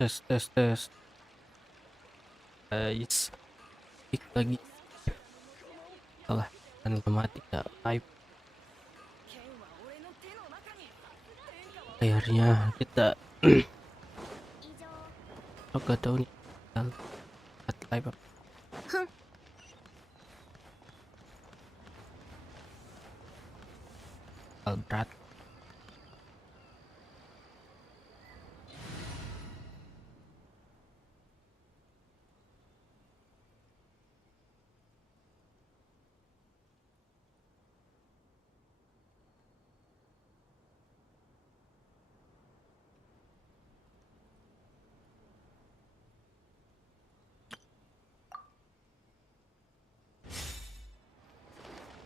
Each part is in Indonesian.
Tes tes tes, guys. Klik lagi. Salah. Dan otomatis tidak live. Akhirnya kita gak tahu nih kita live apa. Berat.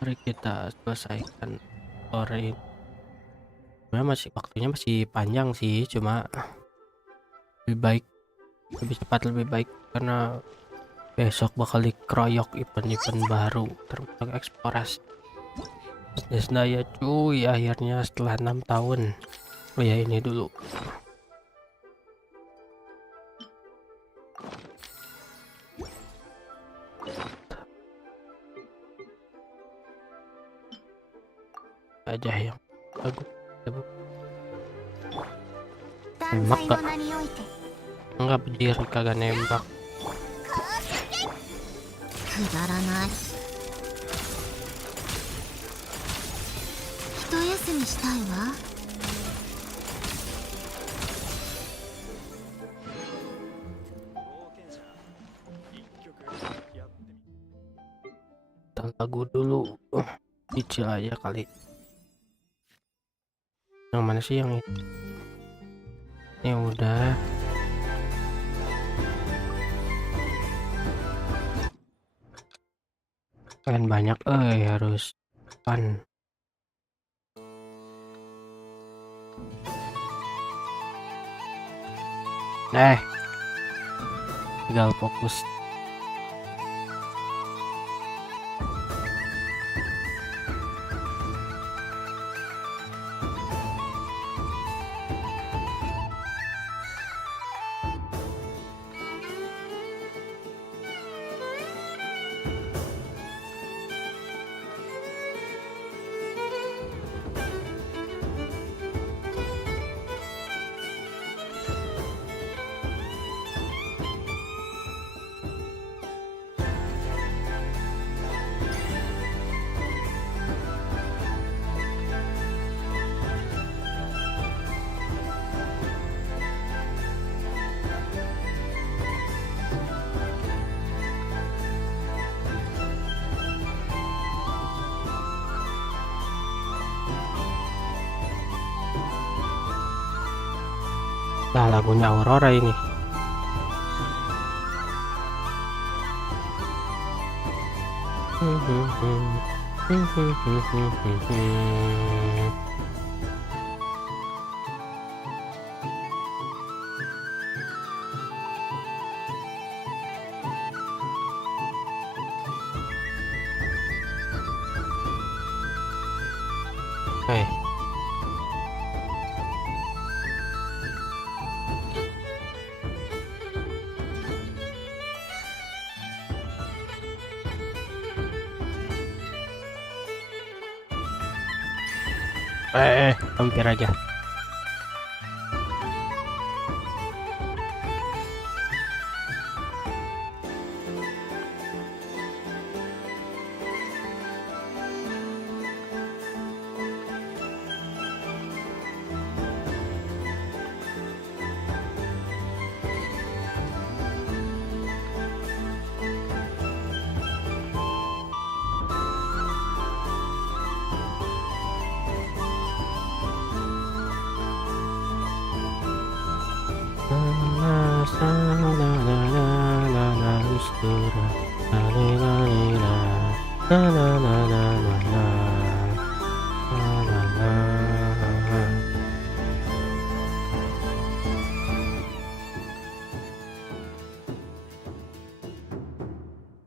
Mari kita selesaikan sore ini. Sebenarnya waktunya masih panjang sih, cuma lebih baik lebih cepat lebih baik karena besok bakal dikeroyok event-event baru termasuk eksplorasi bisnis daya cuy. Akhirnya setelah 6 tahun. Oh ya, ini dulu aja yang bagus. Nembak gak? Enggak, berdiri kagak nembak. くだらない。一休みしたいわ。Tonton lagu dulu. Cicil aja kali. Yang mana sih yang itu? Yang udah. Kalian banyak harus fun. Tinggal fokus. Nah, lagunya Aurora ini. Hampir aja.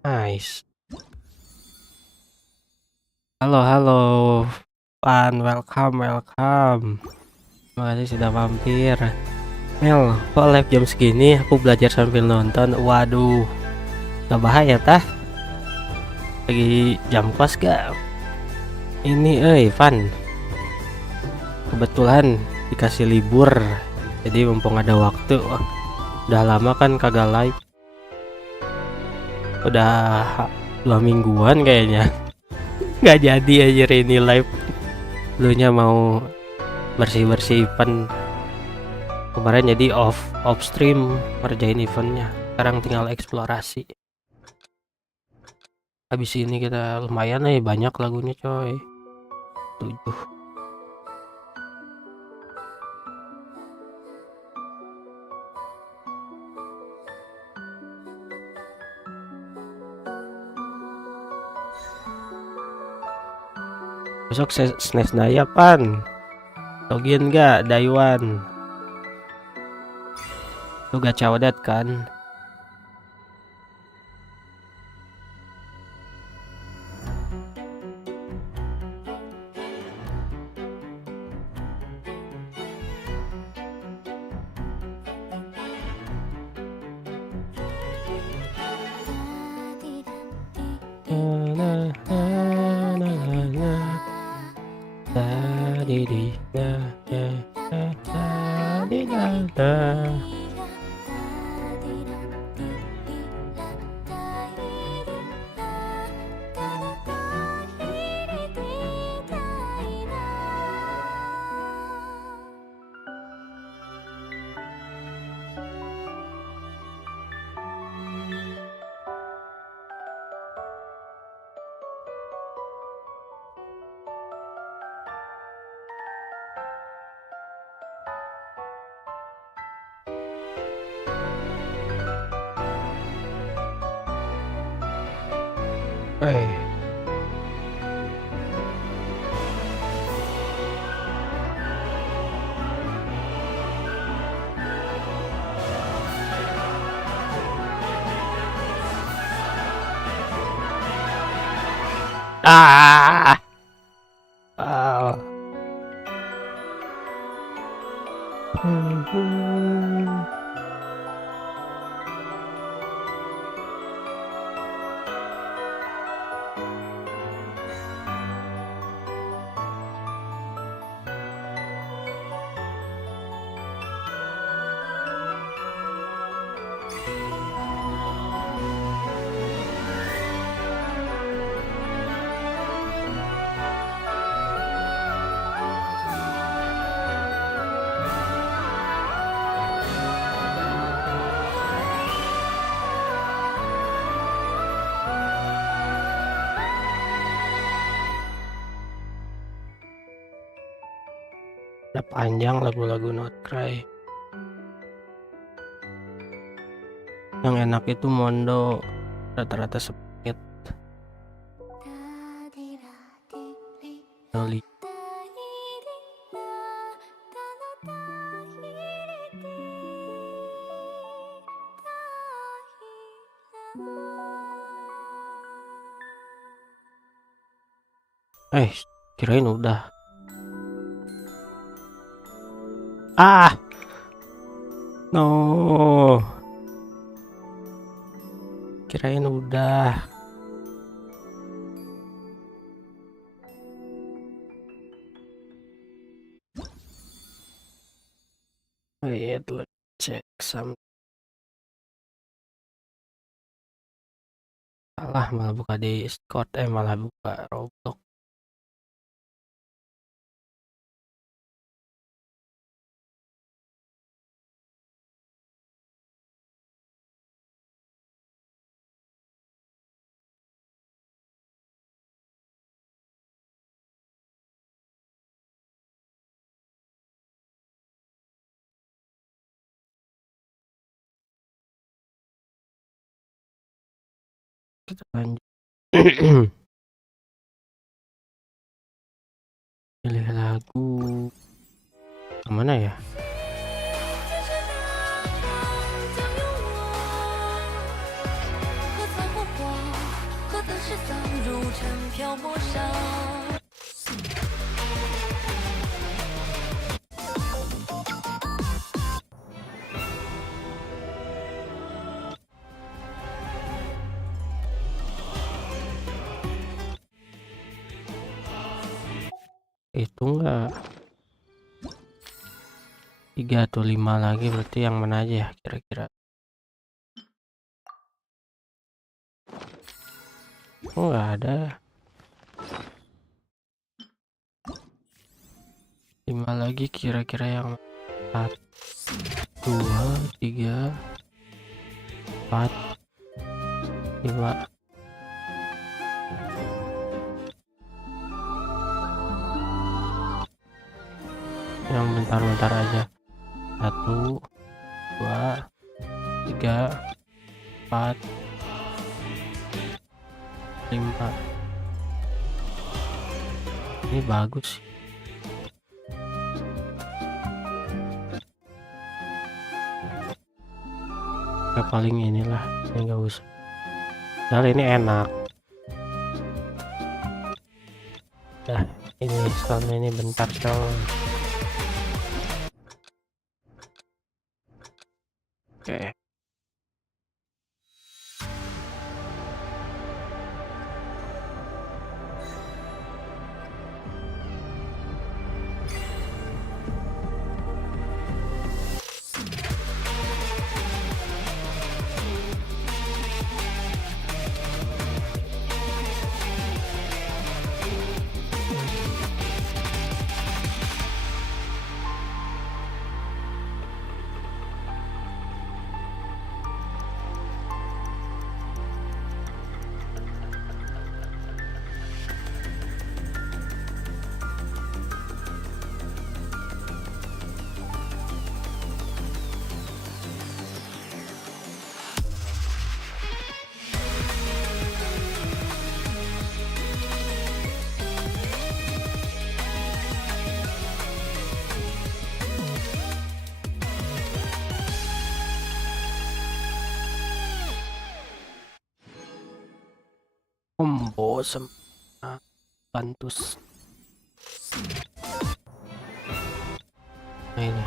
Nice. Halo, Pan, welcome. Terima kasih sudah mampir. Mel, kok live jam segini aku belajar sambil nonton? Waduh, gak bahaya tah? Lagi jam kos gak? Ini Van, kebetulan dikasih libur, jadi mumpung ada waktu. Udah lama kan kagak live, udah 2 mingguan kayaknya. Nggak jadi aja ini live. Dulunya mau bersih-bersih event kemarin, jadi off stream ngerjain eventnya. Sekarang tinggal eksplorasi. Habis ini kita lumayan banyak lagunya coy, 7. Besok SNES Naya Pan, login gak Daiwan? Lu gak cawdat kan? Ah. Ah. Udah panjang lagu-lagu Not Cry. Yang enak itu Mondo, rata-rata sepit. Noli. Kirain udah. No. Kirain udah. Wait, let's check some. Salah, malah buka Discord, malah buka Roblox. Kita lanjut. Pilih lagu kemana ya? itu enggak 3 atau 5 lagi, berarti yang mana aja ya kira-kira? Oh, nggak ada. 5 lagi kira-kira yang 1, 2, 3, 4, 5. Yang bentar-bentar aja. 1, 2, 3, 4, 5. Ini bagus sih. Ya paling inilah, ini nggak usah. Padahal ini enak. Nah, ini soalnya ini bentar dong. Oke. Combo sama Bantus. Nah ini.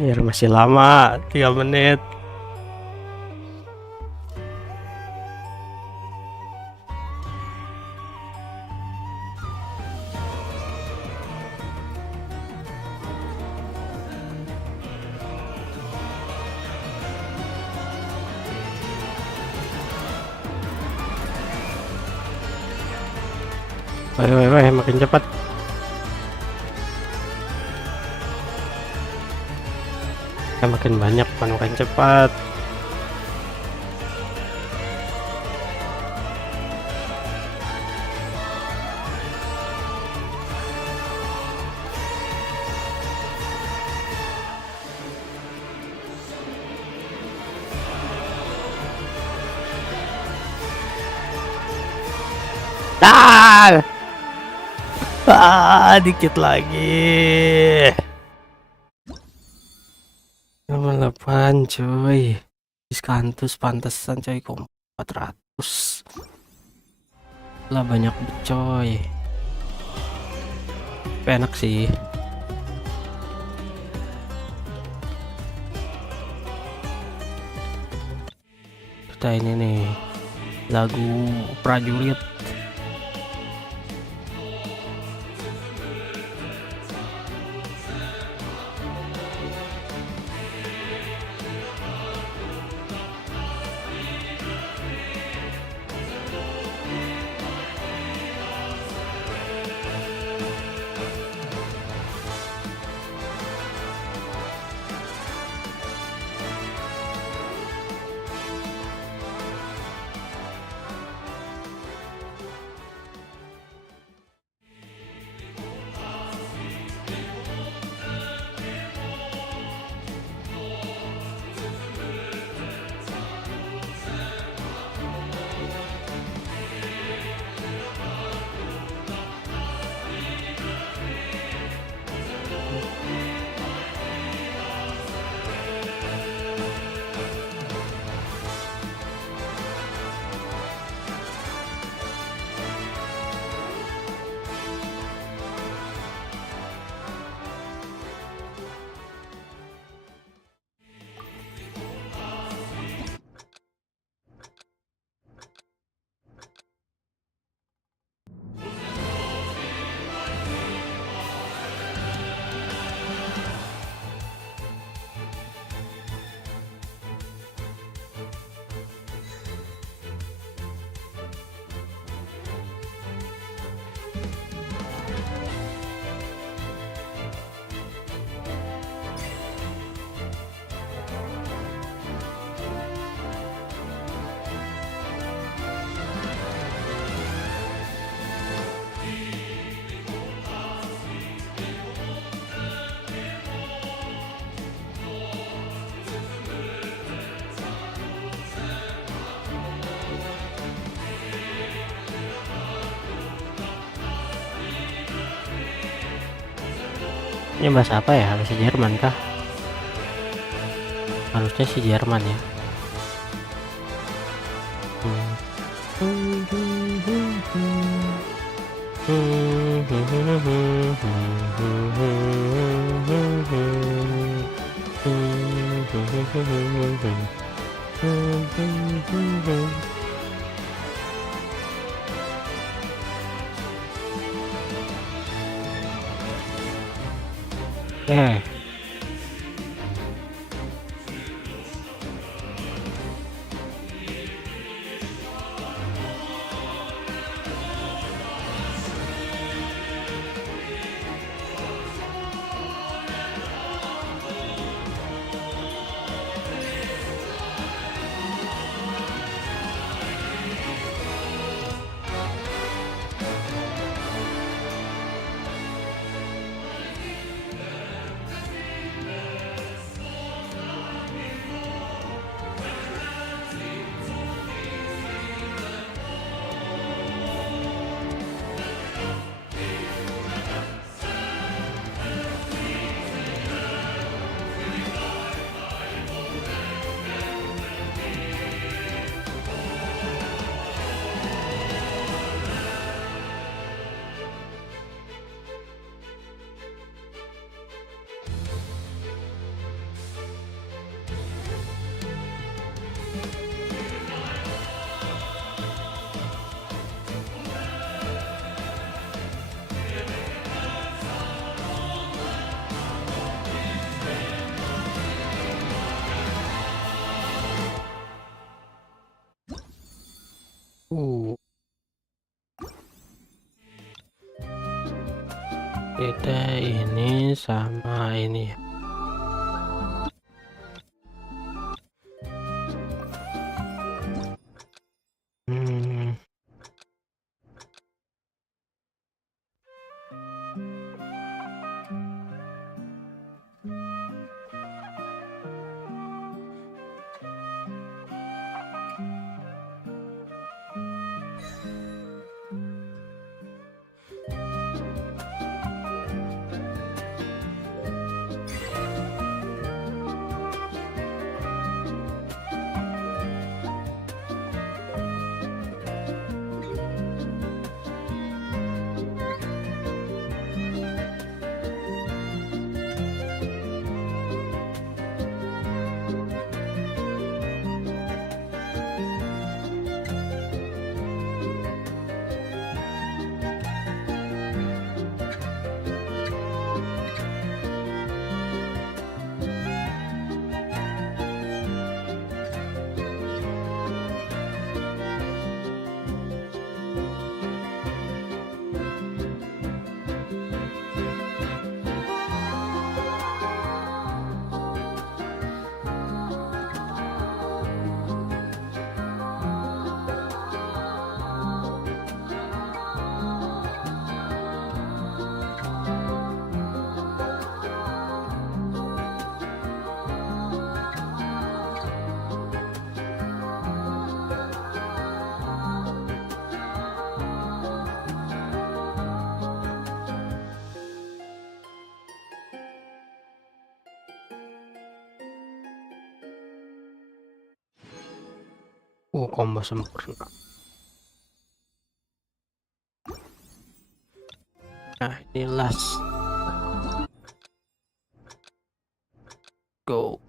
Biar masih lama 3 menit. Woi, makin cepat. Makin banyak makin cepat. Ah! Dikit lagi. 8 cuy. Diskantus pantesan coy, kok 400. Lah banyak coy. Tapi enak sih. Kita ini nih lagu prajurit. Ini bahasa apa ya? Bahasa Jerman kah? Harusnya sih Jerman ya. Eh, uh, kita ini sama ini ya. Hmm, Combo sempurna. Nah, ini last. Go.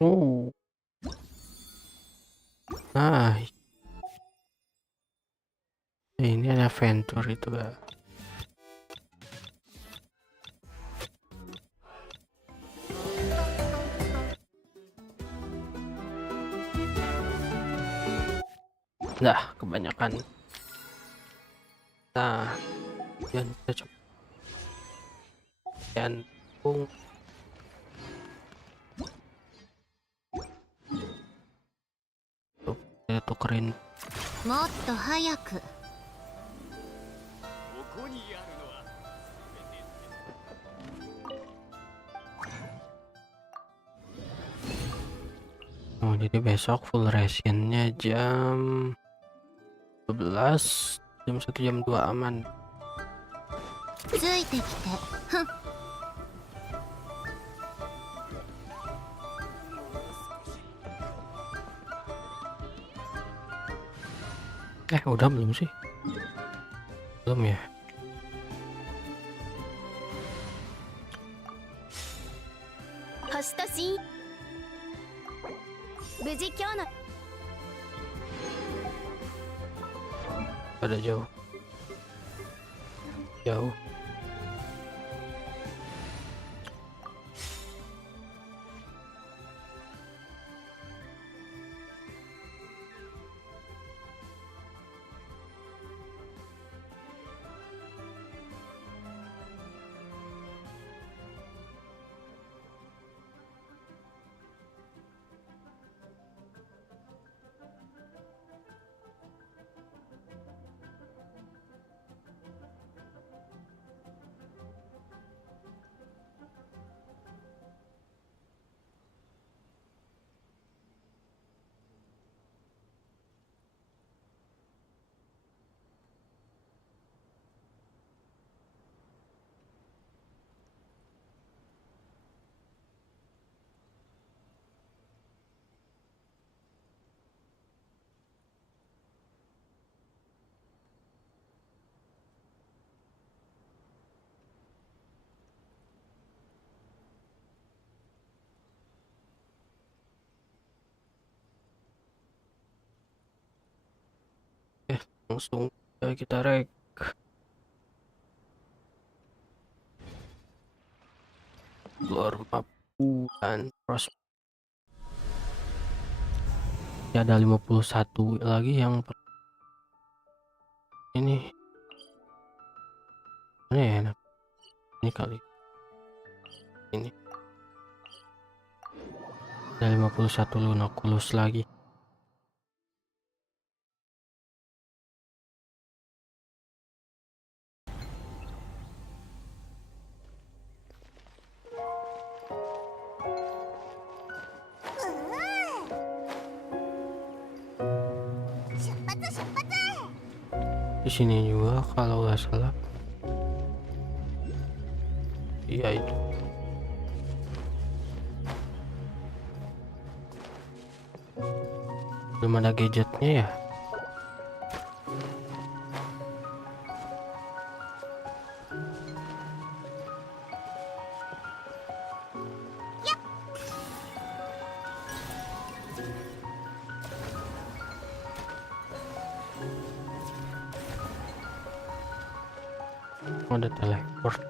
Oh, nah ini ada Venture itu gak? Nah, kebanyakan. Nah, dan kita coba jantung. Tuh, kita tukerin. もっと早く。 Oh, jadi besok full rationnya jam 12, jam 1 jam 2 aman. ついてきて。ふん。 Udah belum sih? Belum ya? Pada jauh. Jauh. Langsung kita rek. Keluar map dan pros. Ya, ada 51 lagi yang ini. Mana ya enak? Ini kali. Ini. Ada 51 Lunoculus lagi. Di sini juga kalau nggak salah. Iya itu. Belum ada gadgetnya ya. Ada teleport.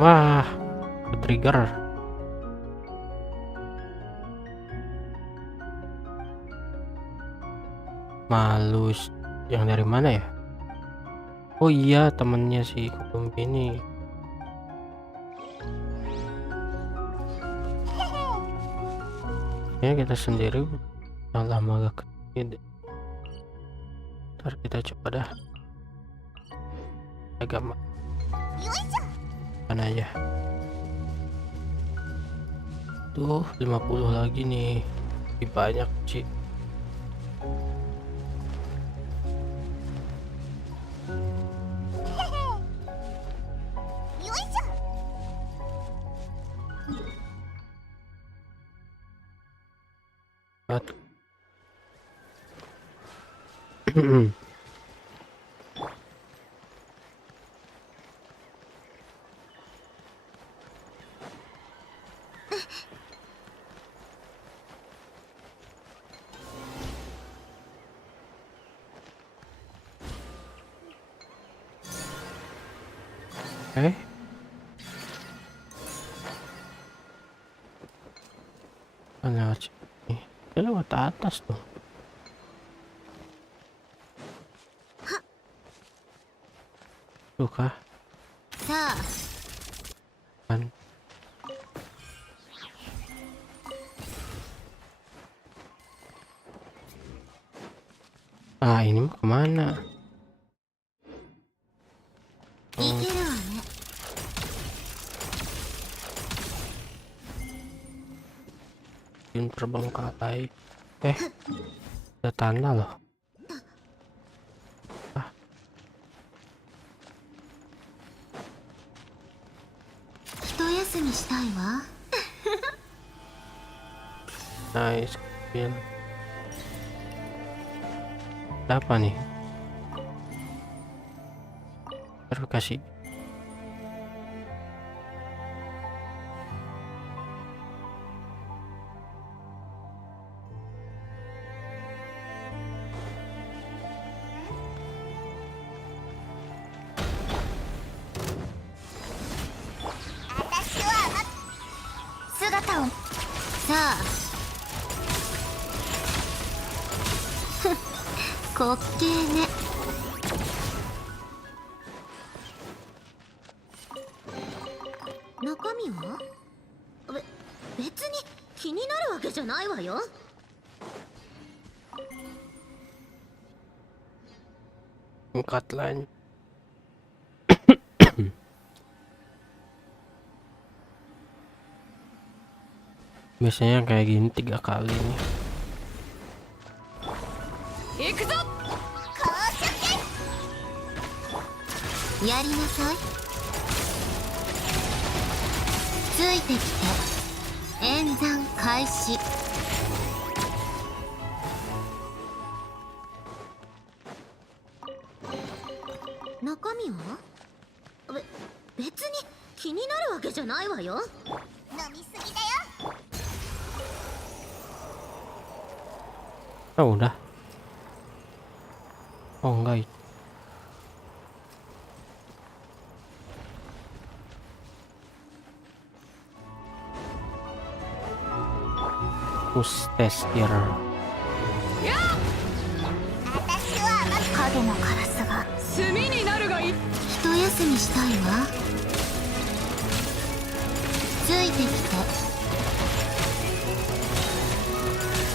Wah, trigger. Malus yang dari mana ya? Oh iya, temennya si Kukumbi ini. Ya kita sendiri udah lama gak ketemu. Ntar kita coba dah. Agama mana aja. Tuh 50 lagi nih. Lebih banyak sih. Lewat sini. Dia lewat atas tuh. Tuh kah? Kan. Ah, ini mau kemana? Terbang ke atas. Ada tanda loh. Nice. Apa nih? Verifikasi. Angkat lain. Biasanya kayak gini 3 kali nih. Oh udah. Oh enggak. Push test error. 影のカラスが炭になるがいい。一休みしたいわ。ついてきて。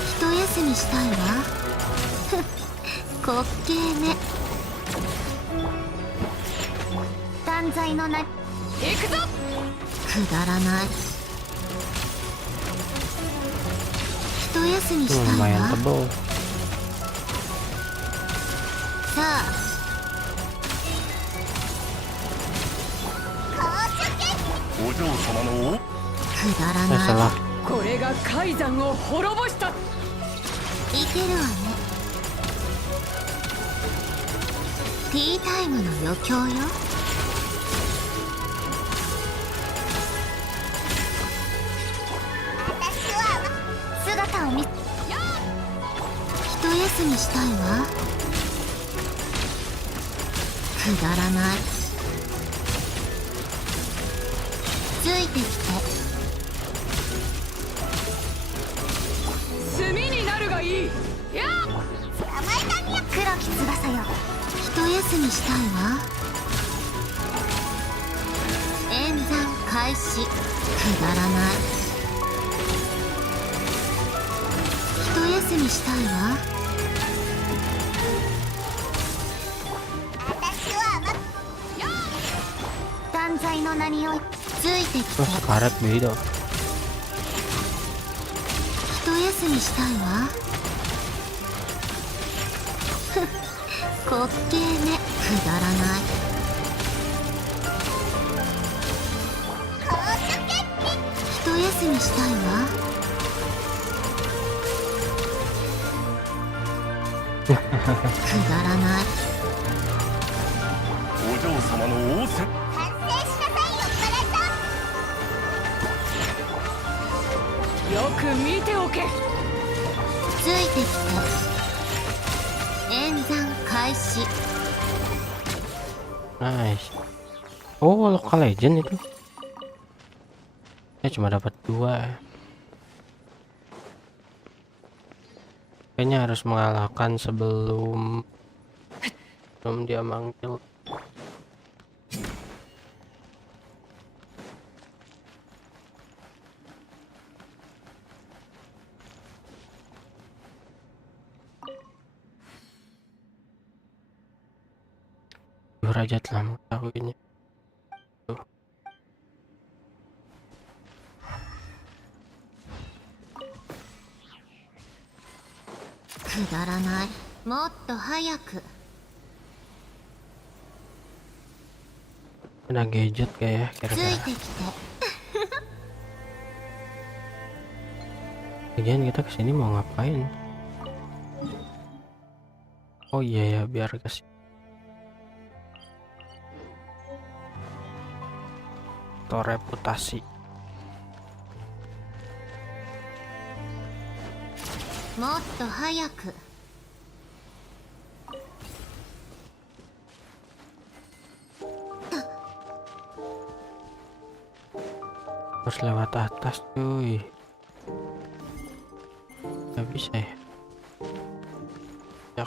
一休みしたいわ。ふっ滑稽ね。断罪のな。行くぞ。くだらない。一休みしたい lumayan わ。 tebel. さあお嬢様のくだら Saya ない。 salah. これが海山を滅ぼした。いけるわね。ティータイムの余興よ。姿を見。一休みしたいわ。くだらない。ついてきて。炭になるがいい。やっ。黒き翼よ。一休みしたいわ。演算開始。くだらない。一休みしたいわ。断罪の名においついてきて。 Oh, sekarat beda. 一休みしたいわ。滑稽ね。くだらない。一休みしたいわ。くだらない。お嬢様の仰せ。よく見ておけ。ついてきて。演算開始。 Nice. Oh, lokal legend itu. Saya cuma dapat 2. Kayaknya harus mengalahkan sebelum dia manggil. Raja telah mengetahuinya. Tuh. くだらない。もっと早く。 Ada gadget kayak つ kira-kira. いてきて。 Lagian kita kesini mau ngapain? Oh iya ya, biar kesini. Atau reputasi. もっと早く。 Harus lewat atas cuy. Gak bisa ya. Ya.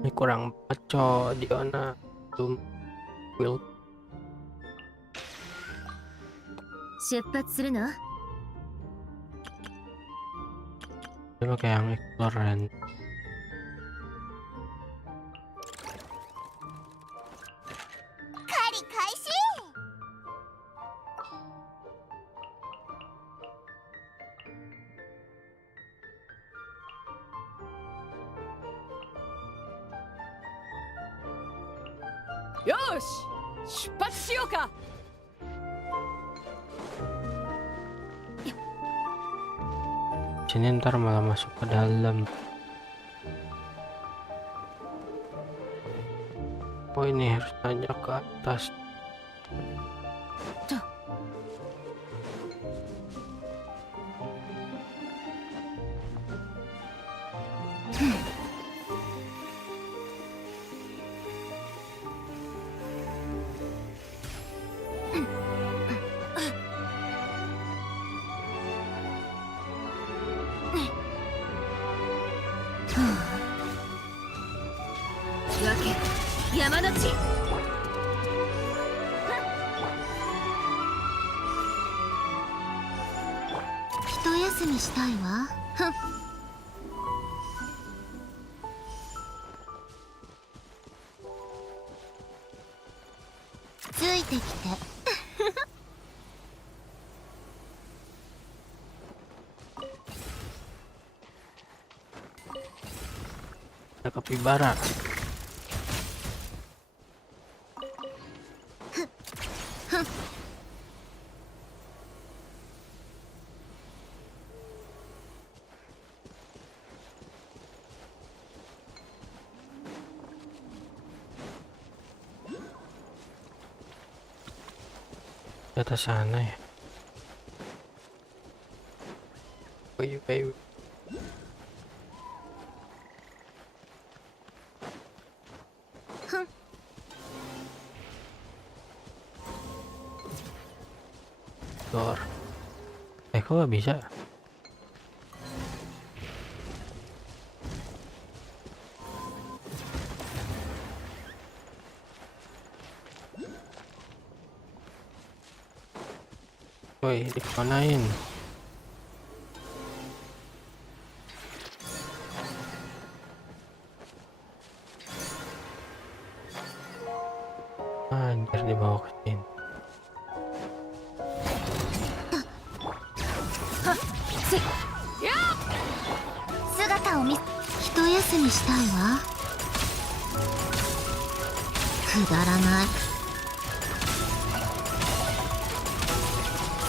Ini kurang baco Diona belum will. 出発するの？ Dia pakai yang explore dan 狩り開始。 よし、出発しようか。 sini ntar malah masuk ke dalam. Oh ini harus nanjak ke atas.山の地。 一休みしたいわ。ふん。ada kapibara. Di atas sana ya. Wih. Door. Kok gak bisa? Woi, dikemanain? Anjir, dibawa ke sini. 姿を見一休みしたいわ。くだらない。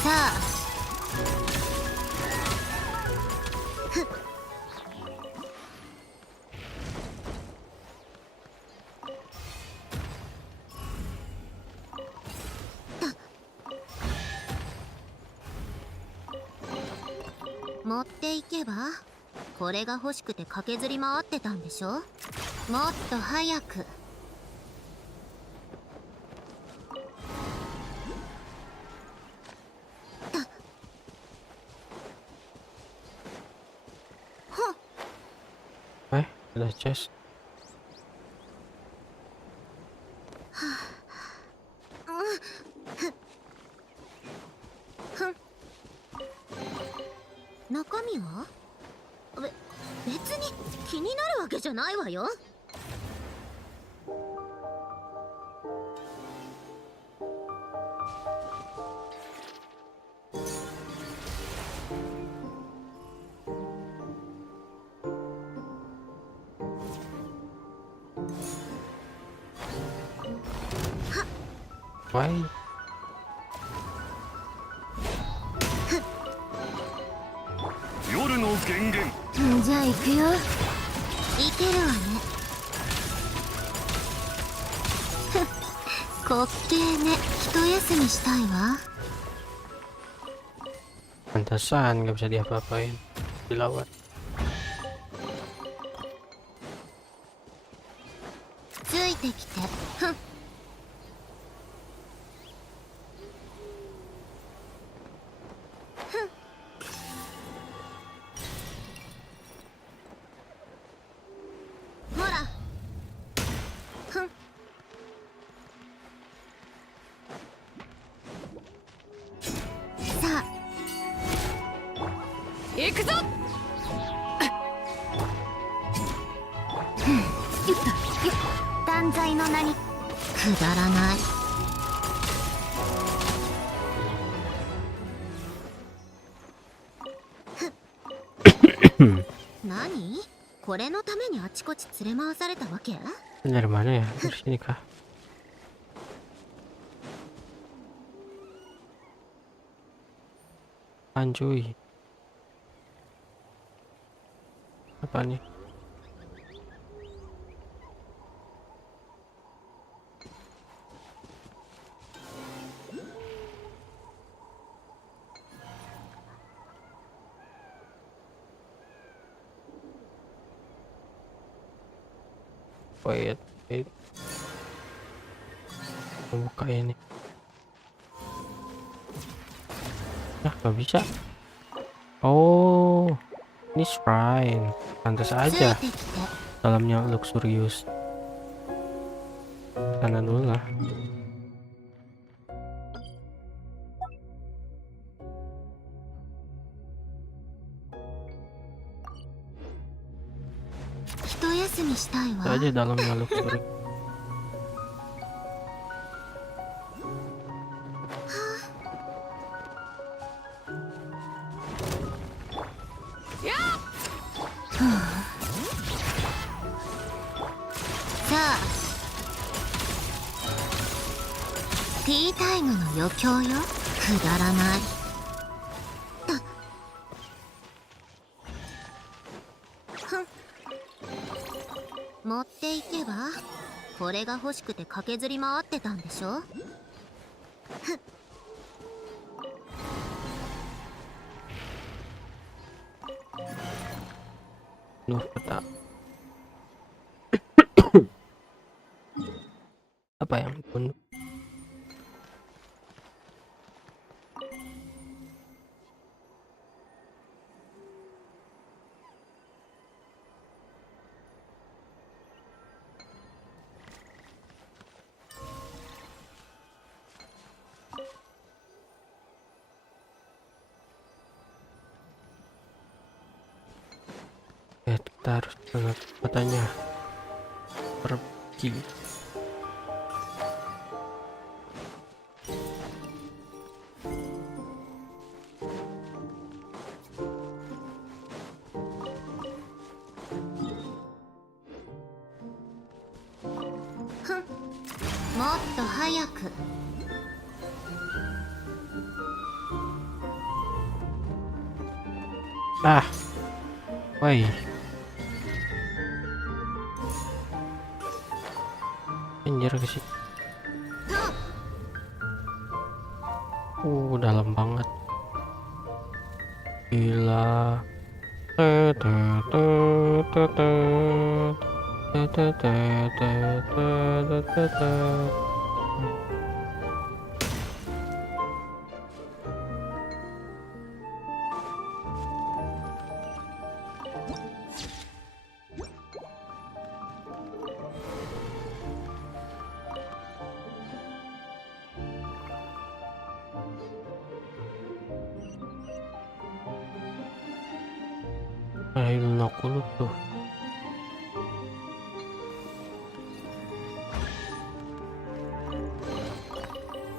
さあ持っていけば。これが欲しくて駆けずり回ってたんでしょ。もっと早く。Ada chest. 中身は別に気になるわけじゃないわよ。Why? 夜の源源。じゃあ行くよ。行けるわね。滑稽ね。一休みしたいわ。 Pantesan nggak bisa diapa-apain, dilawan. ついてきて。ふん。ほら。ふん。さあ。行くぞ。断罪の名に。くだらない。何？これのためにあちこち連れ回されたわけ？ Dari mana ya? Dari sini kah? Anjuy. Apa nih? Wait. Buka ini. Nah, nggak bisa. Oh, ini shrine. Pantas aja. Dalamnya luxurious. Sana dulu lah. Itu aja dalamnya luxurious. ティータイムの余興よ。くだらない。ふん。持っていけば。これが欲しくて駆けずり回ってたんでしょ。Duh, kata apa yang dibunuh? Ya, kita harus dengan kecepatannya pergi. Huh. もっと早く。Ah, woi. Anjir ke sini. Dalam banget. Gila. Ayo aku lu tuh.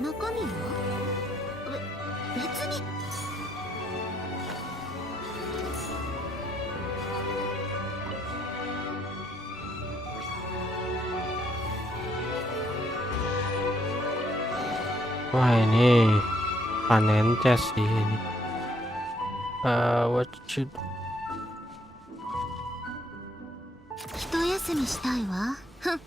中身は別に。Wah, ini panen chest sih ini. What should 一休みしたいわ。ふん。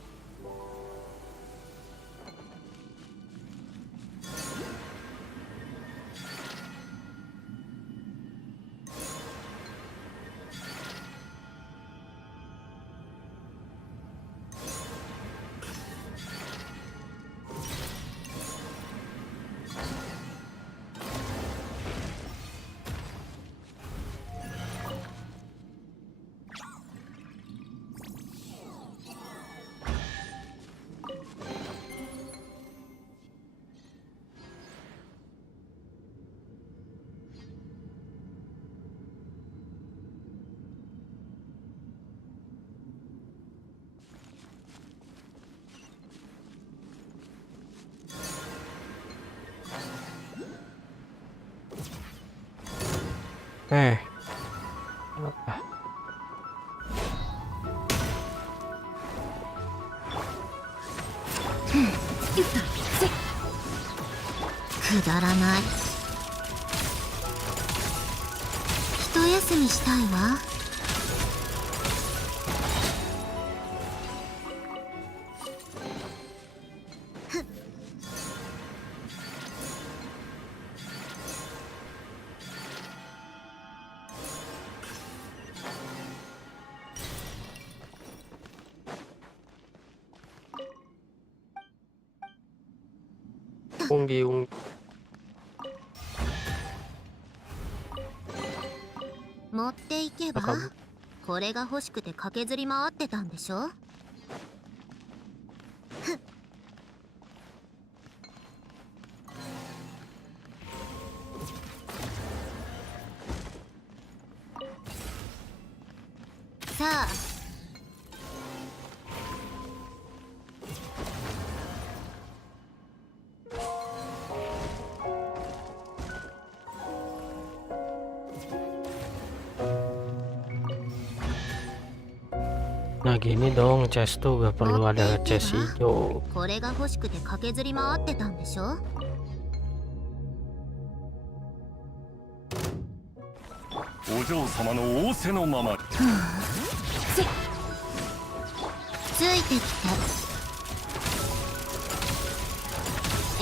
apa? くだらない。一休みしたいわ。unggi 持っていけば。これが欲しくて駆けずり回ってたんでしょ。さあ。Nah gini dong, chest tuh gak perlu ada chest hijau. これが欲しくて駆けずり回ってたんでしょ。お嬢様の仰せのままに。ついてきて。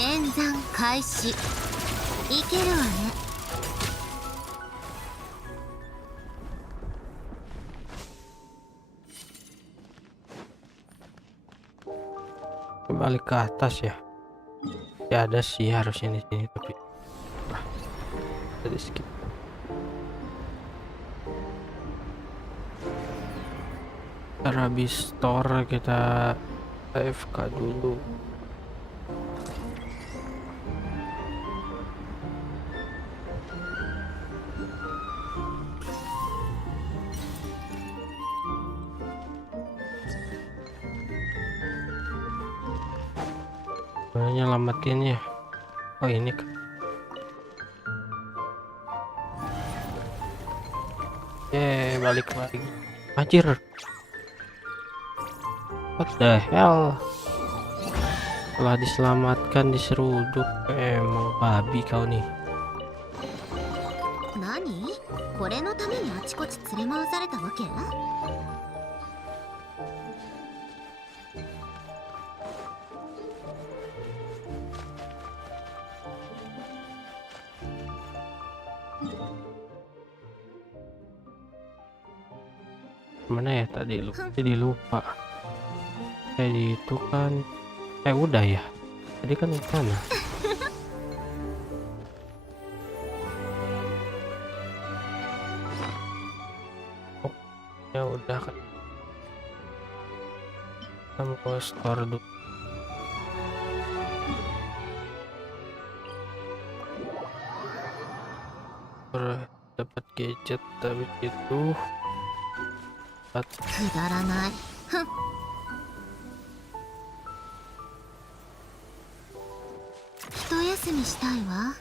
演算開始。いけるわね。Balik ke atas ya. Ya ada sih harusnya di sini tapi jadi skip. Karena habis store kita AFK dulu. Mana nyelamatinnya? Oh ini kan. Balik lagi. Anjir. What the hell? Setelah diselamatkan diseruduk. Emang babi kau nih. 何？これのためにあちこち連れ回されたわけ？ Mana ya tadi lupa. Tadi itu kan udah ya. Tadi kan di sana. Oh, ya udah kan. Kita mau store dulu. Dapat gadget tapi itu くだらない。ふん。一休みしたいわ。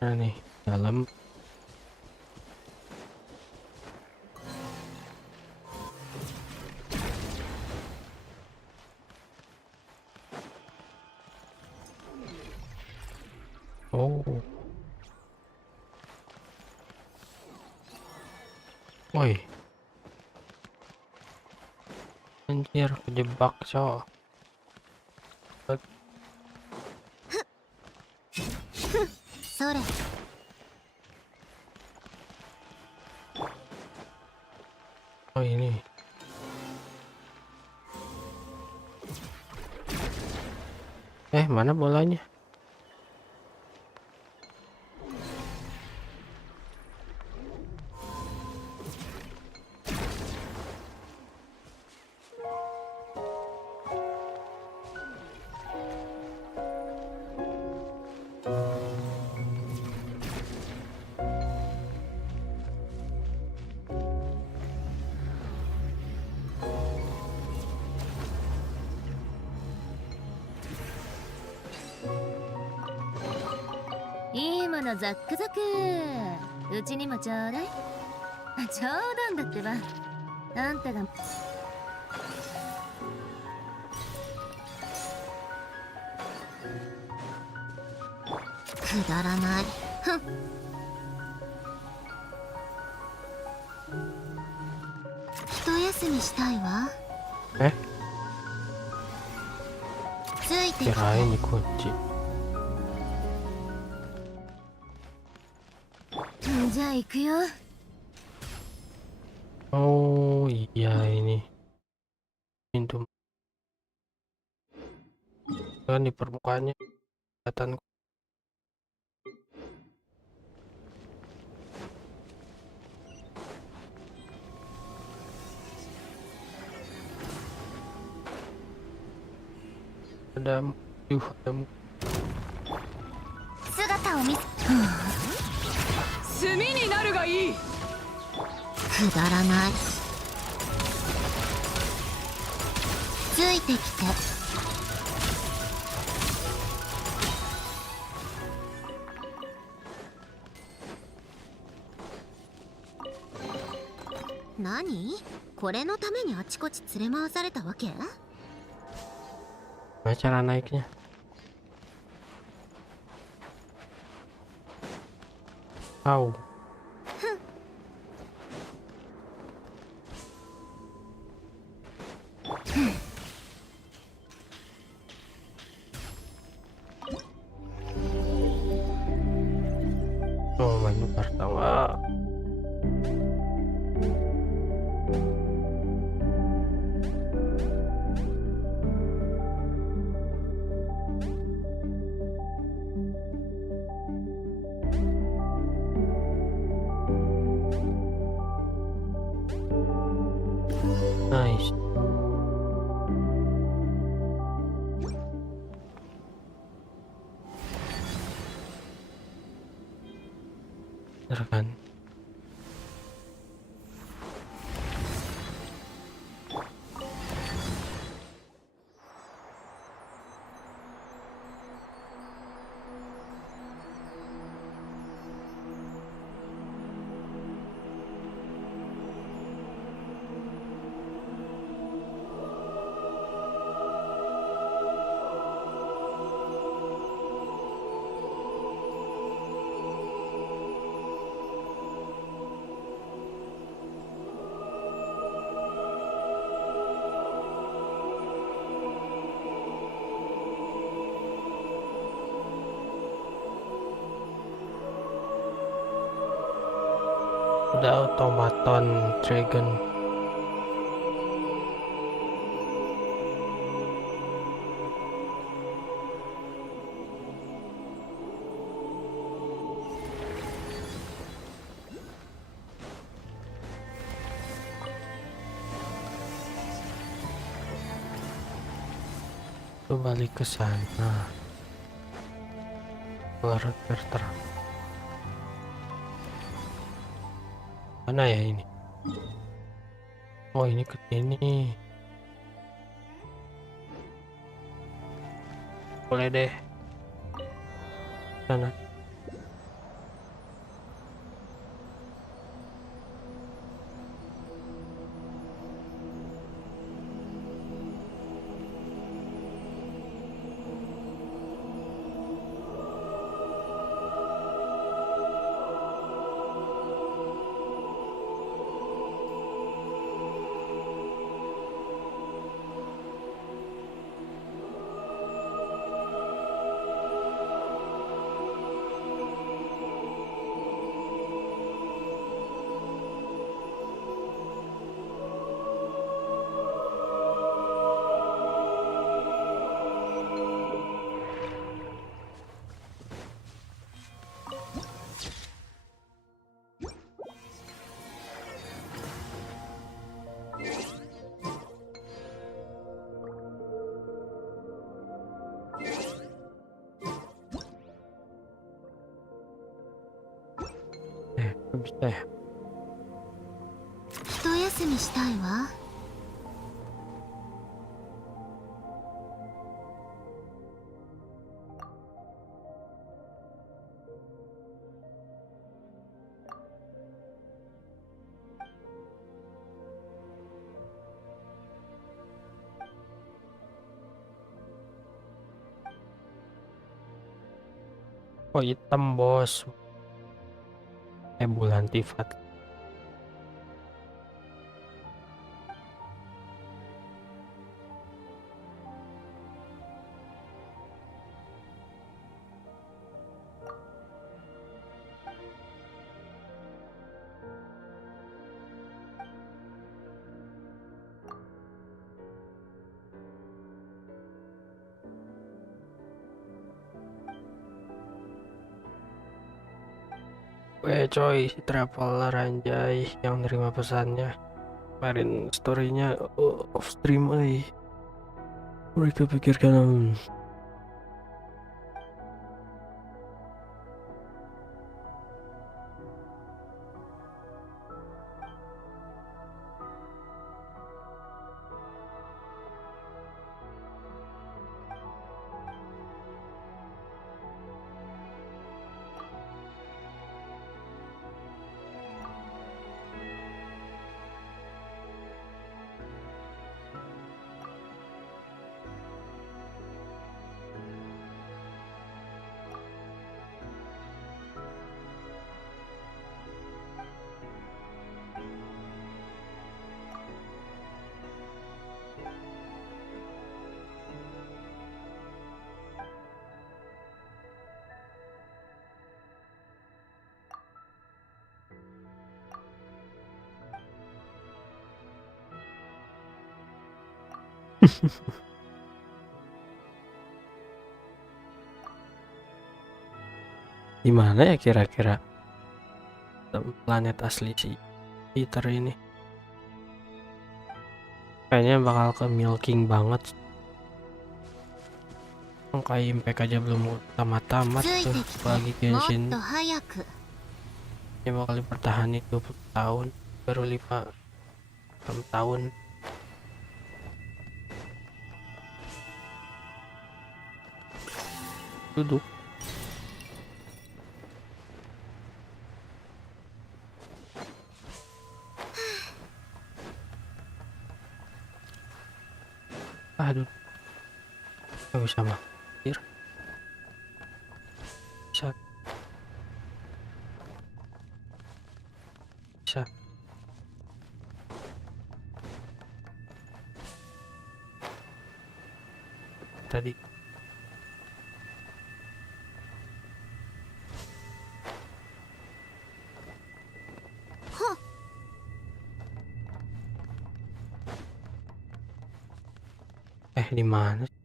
Nah nih dalam. Oh. Woi. Anjir kejebak cowok. Sore. Oh ini. Mana bolanya?いいものザックザク。うちにもちょうだい。冗談だってば。あんたが。くだらない。ふん。一休みしたいわ。ついてきて。 Kirain dikunci. じゃあ行くよ。 Oh iya ini pintu kan di permukaannya kelihatan. Ada ada 姿を見せ。炭にいい。くだらない。ついてきて。何？これのためにあちこち連れ回されたわけ？ Gimana cara naiknya? Tahu. Oh, main pertama. Nice. Bener kan? Udah automaton dragon. Tuh balik ke sana. Keluar terang. Mana ya ini? Oh, ini ke sini. Boleh deh. Sana. Bisa ya? 一休みしたいわ。Oh, hitam bos. Bulan Tifat. Coy, si traveler anjay yang nerima pesannya. Kemarin storynya off stream mereka pikirkan Di mana ya kira-kira planet asli si Peter ini? Kayaknya bakal ke milking banget. Kayak impact aja belum tamat-tamat つい tuh. てきて Apalagi もっ Genshin と早く yang bakal dipertahankan 20 tahun. Baru 6 tahun. Duduk. Aduh, nggak bisa mampir. Bisa, bisa. Tadi di mana sih?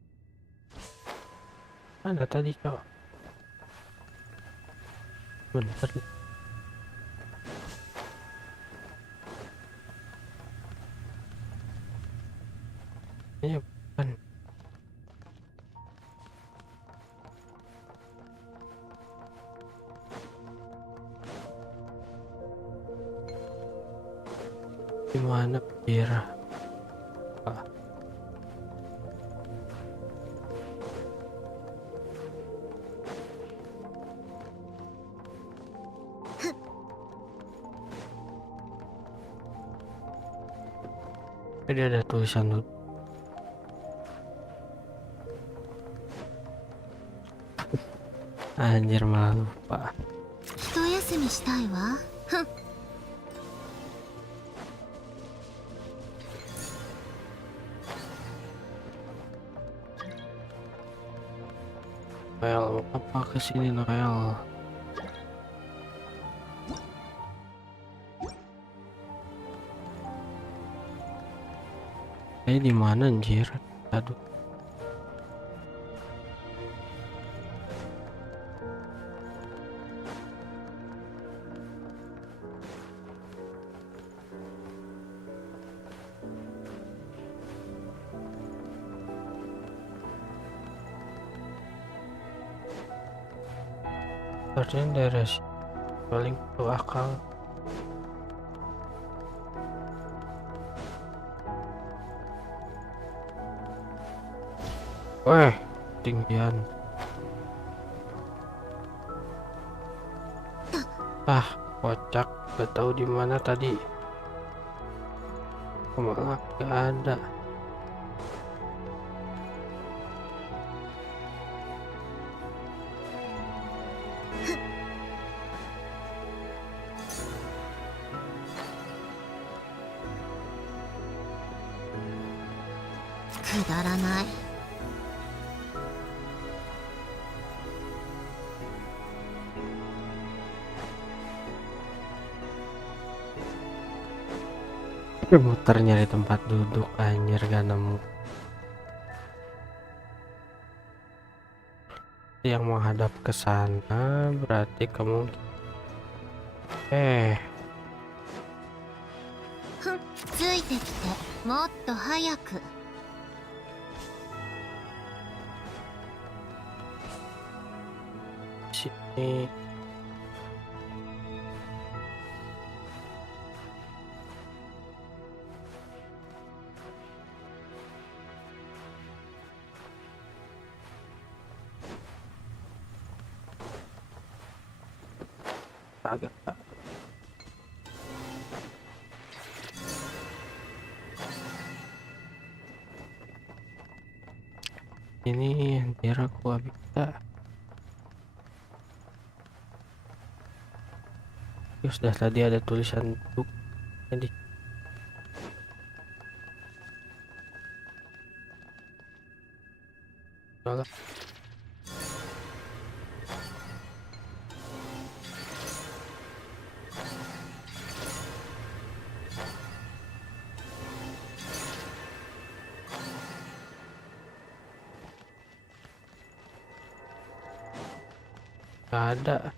Ada tadi cowok. Bentar nih. Ini bukan. Di mana Pira? Ah. Tadi ada tulisan tuh. Anjir malah lupa. 一休みしたいわふん Noel, apa kesini Noel? Di mana anjir? Aduh. Sepertinya daerah paling masuk akal. Tinggian. Kocak, gak tahu di mana tadi. Malah gak ada. Kudaranai. Muter nyari tempat duduk anjir gak nemu. Yang menghadap ke sana berarti kamu ついてきてもっと早く sini. Agak ini anjir aku gak bisa. Sudah tadi ada tulisan duduk jadi salah. Gak ada.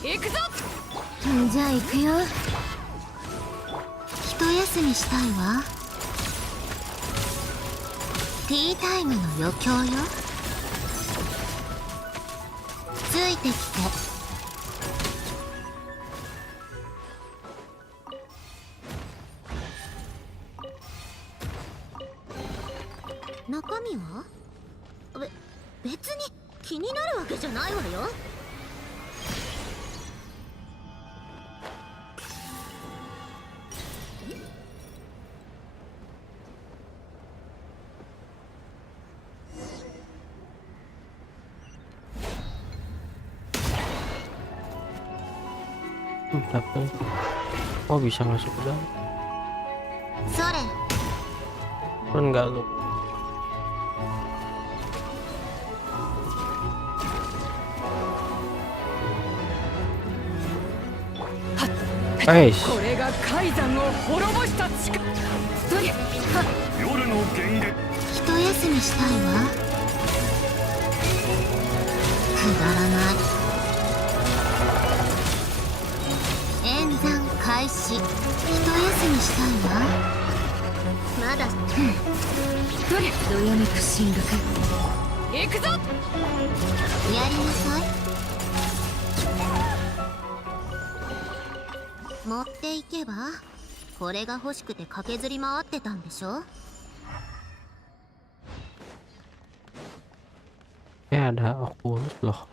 行くぞ。じゃあ行くよ。一休みしたいわ。ティータイムの余興よ。ついてきて。中身は別に気になるわけじゃないわよ。Tapi oh bisa masuk ke dalam. それ Kan nggak lu. Guys, これが海山を滅ぼした力。そりゃ夜の源源。一休みしたいわ。くだらない。演算開始。一休みしたいわ。まだそりゃどよめく進学。行くぞ。やりなさい。持っていけば。これが欲しくて駆けずり回ってたんでしょ。 ada Oculus loh.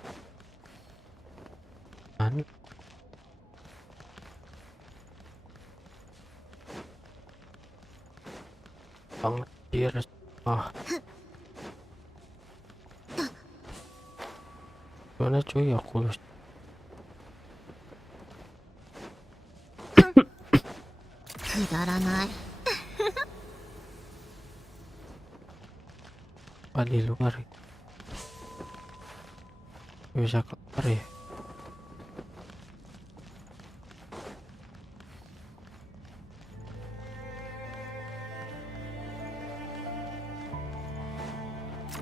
Mana? Banget dia. Ah. Mana cuy Oculus? Apa di luar ya? Bisa keluar ya?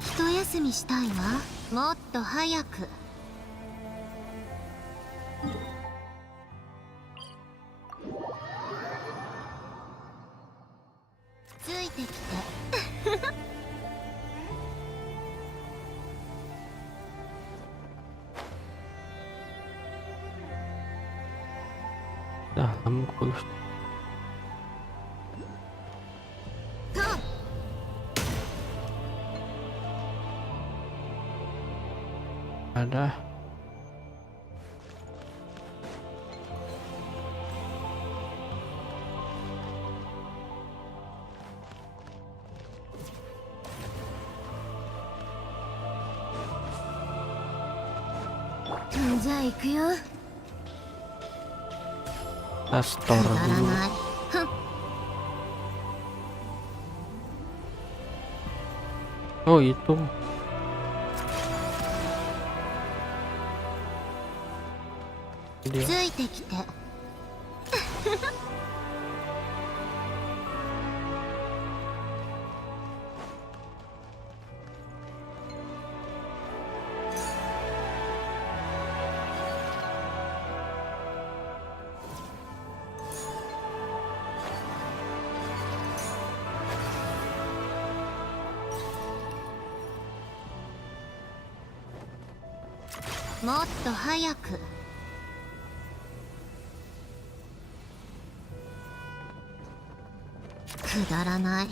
Hito休みしたいわ。もっと早く。ついてきて。Dalam Oculus. Ada. Jadi, ikut yo. Kita store dulu. Oh itu. Dia. ついてきて。もっと早く。くだらない。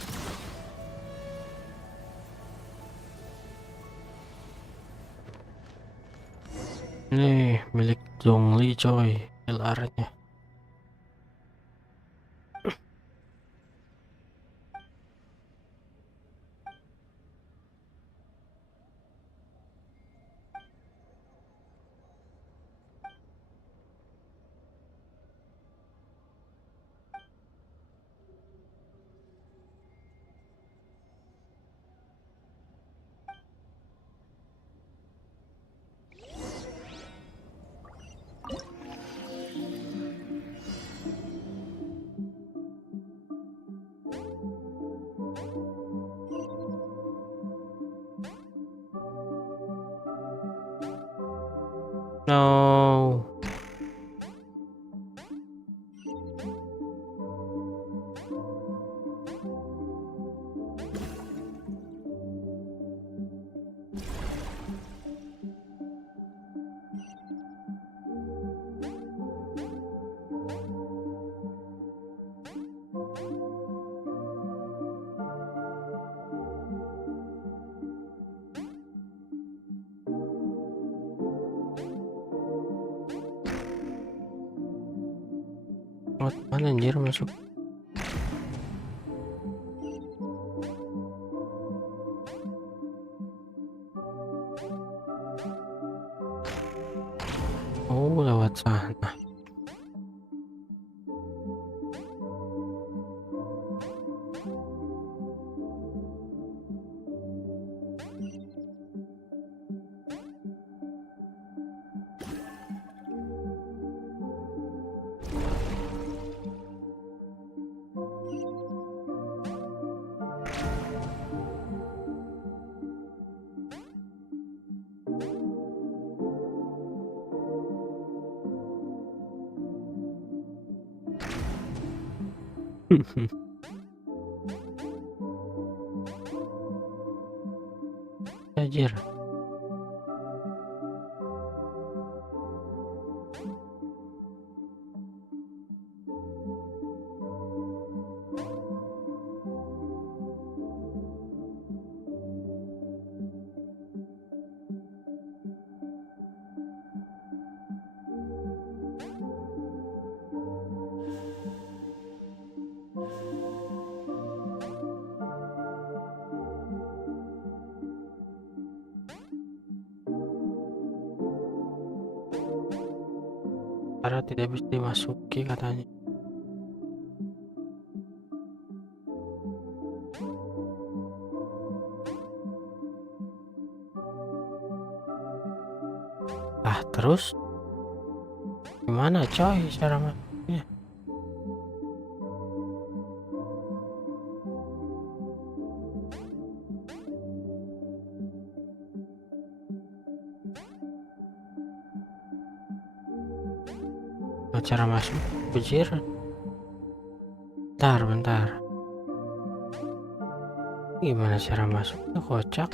Nih milik Zhongli coy, LR-nya. No. Oh, mana anjir masuk? Oh, lewat sana. Anjir. Karena tidak bisa dimasuki katanya. Ah, terus gimana coy cara masuknya? Cara masuk bujir. Bentar. Gimana cara masuknya, kocak.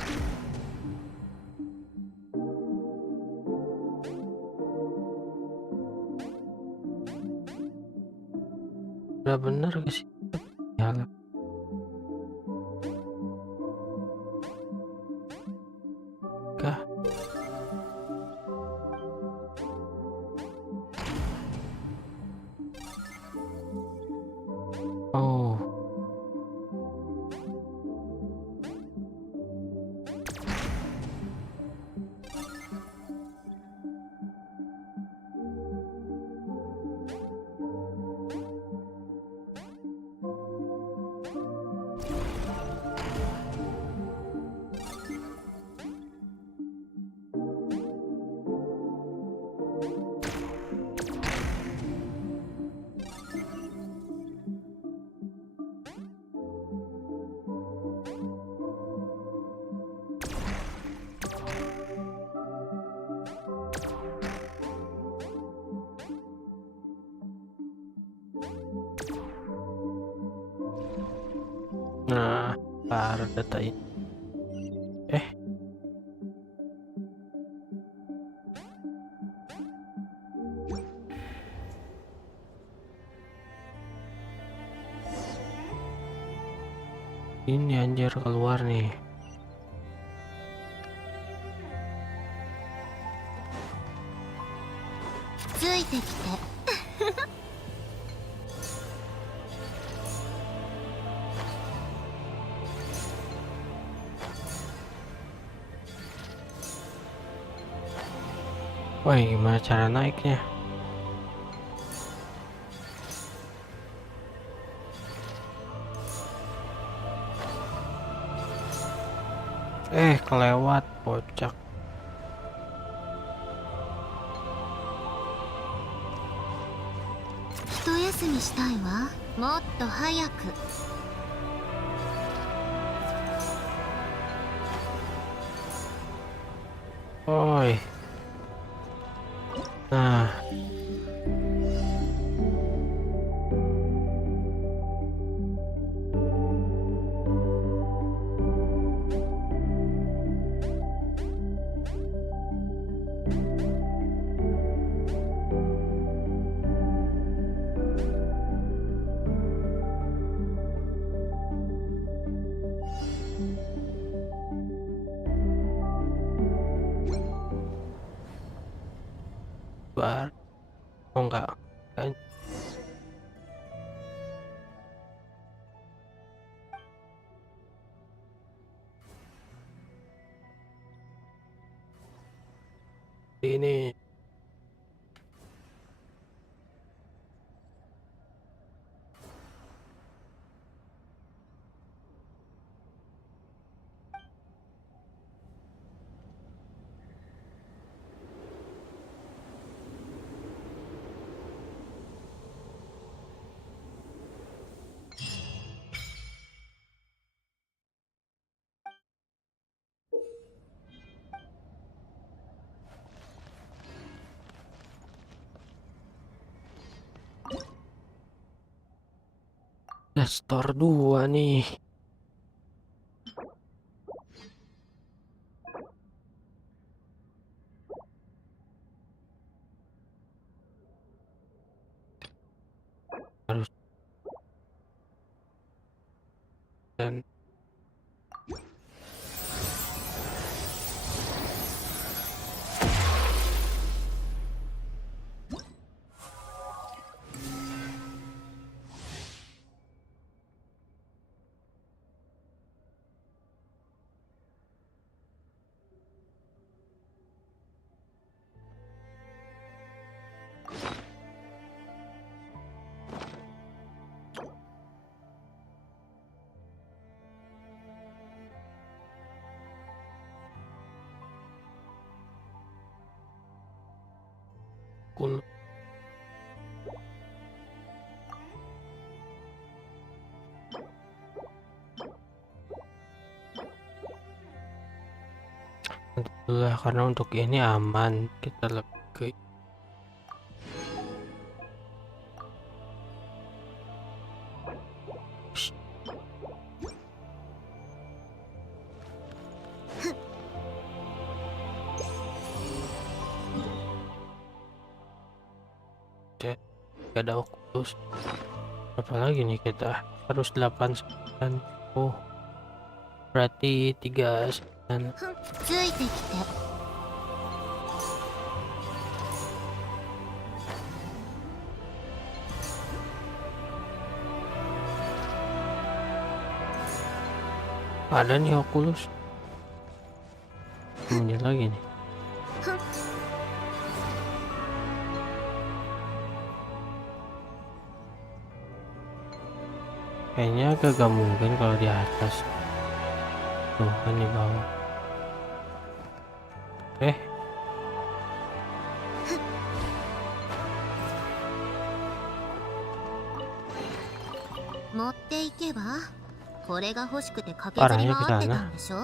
Udah bener ke sih? Jalan. Kah? Oh. Nah, parah data ini. Ini anjir keluar nih. Wah, gimana cara naiknya? Kelewat, kocak. Oi. Nah, bar oh enggak ini. Store 2 nih. Harus dan kul karena untuk ini aman, kita lebih ke gak ada Oculus. Apalagi nih, kita harus 89. Oh, berarti 39. ついてきて。 Ada nih Oculus. Ini lagi nih. Kayaknya agak gak mungkin kalau di atas. Tuh kan di bawah. Eh, 持っていけば、これが欲しくて駆けずり回ってたんでしょ。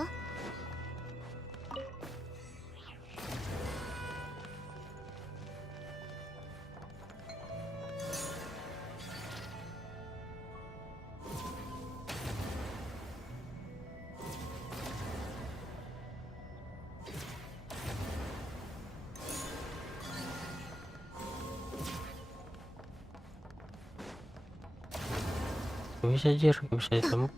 gak bisa jir, gak bisa ditemu.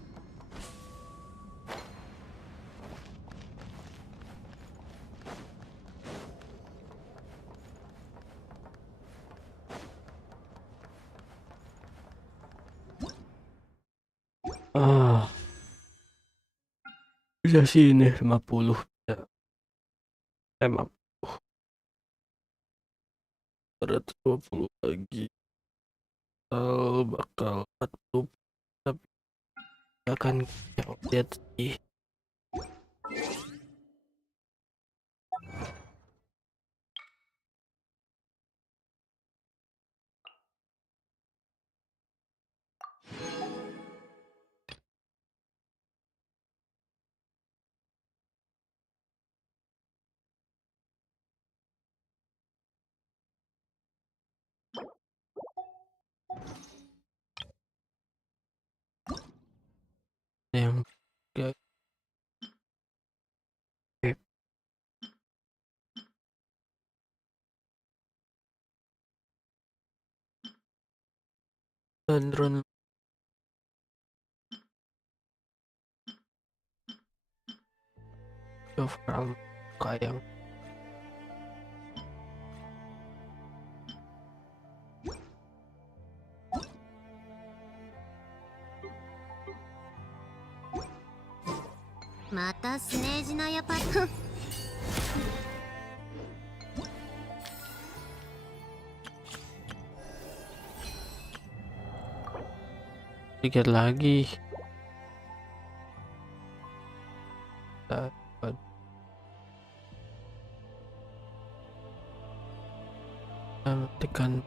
Ah, bisa sini 50 ya. 50 120 lagi. Bakal 40, tapi akan lihat sih. yang kayak drone overall yangまたスネージナヤパsedikit lagi. Kita tekan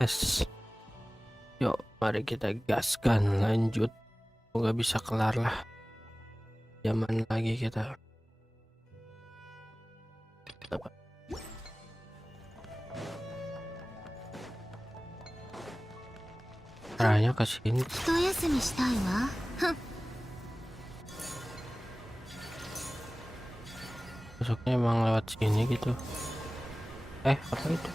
Tes. Yuk, mari kita gaskan, lanjut. Semoga bisa kelar lah. Zaman lagi kita. Apa? Arahnya ke sini. 一休みしたいわ。ふん。 Masuknya emang lewat sini gitu. Apa itu?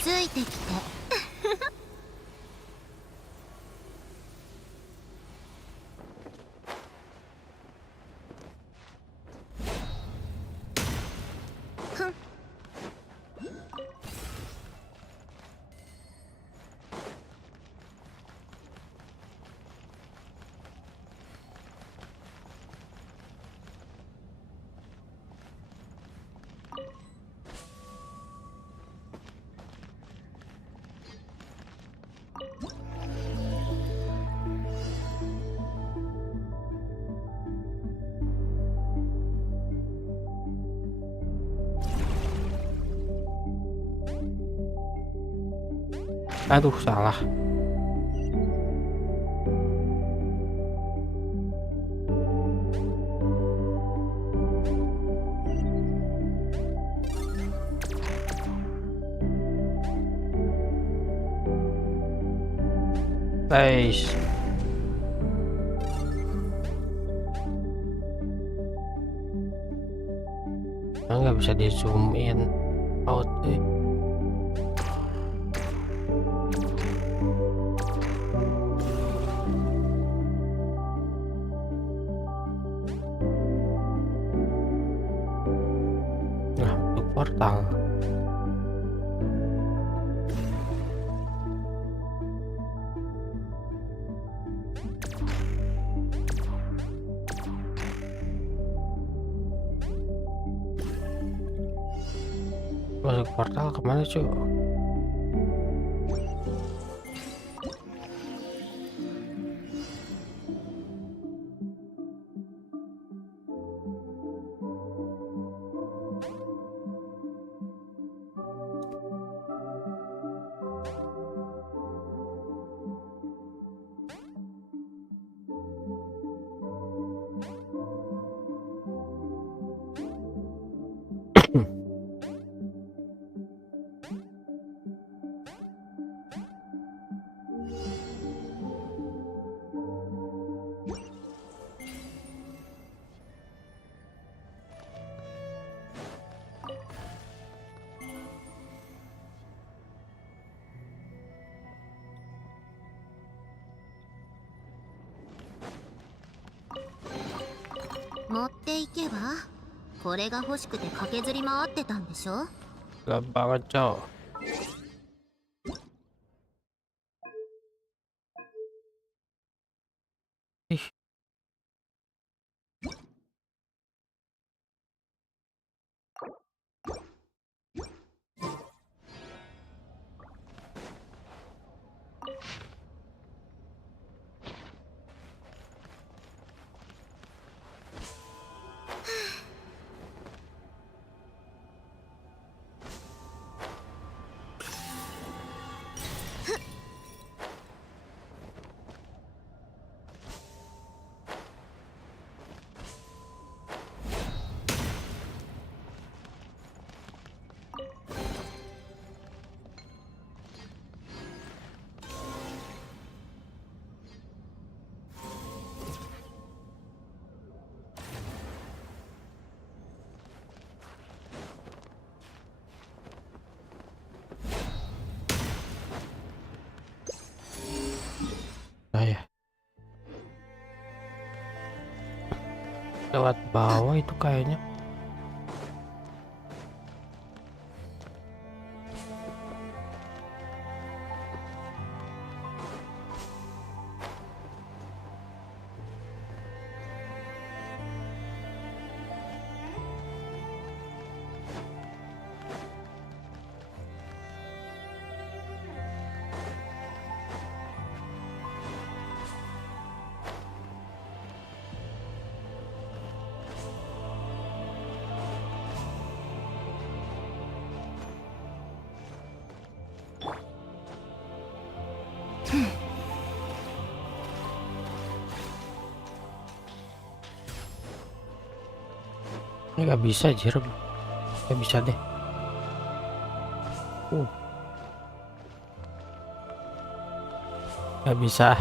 ついてきて。ふん。 Aduh, salah. Guys. Nggak bisa di zoom in out deh. Nah, untuk portal. Masuk portal kemana cuy?持っていけば。これが欲しくて駆けずり回ってたんでしょ。 Gak banget cow. Ih. Ya. Lewat bawah itu kayaknya. Ini nggak bisa jir, nggak bisa deh. Nggak bisa.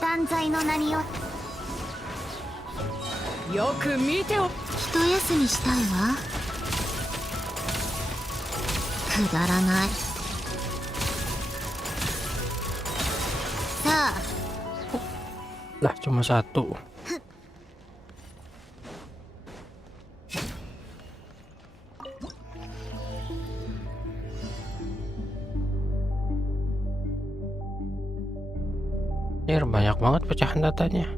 断罪の名によってよく見てお一休みしたいわ。くだらない。さあ Lah cuma satu. Anjir, banyak banget pecahan datanya.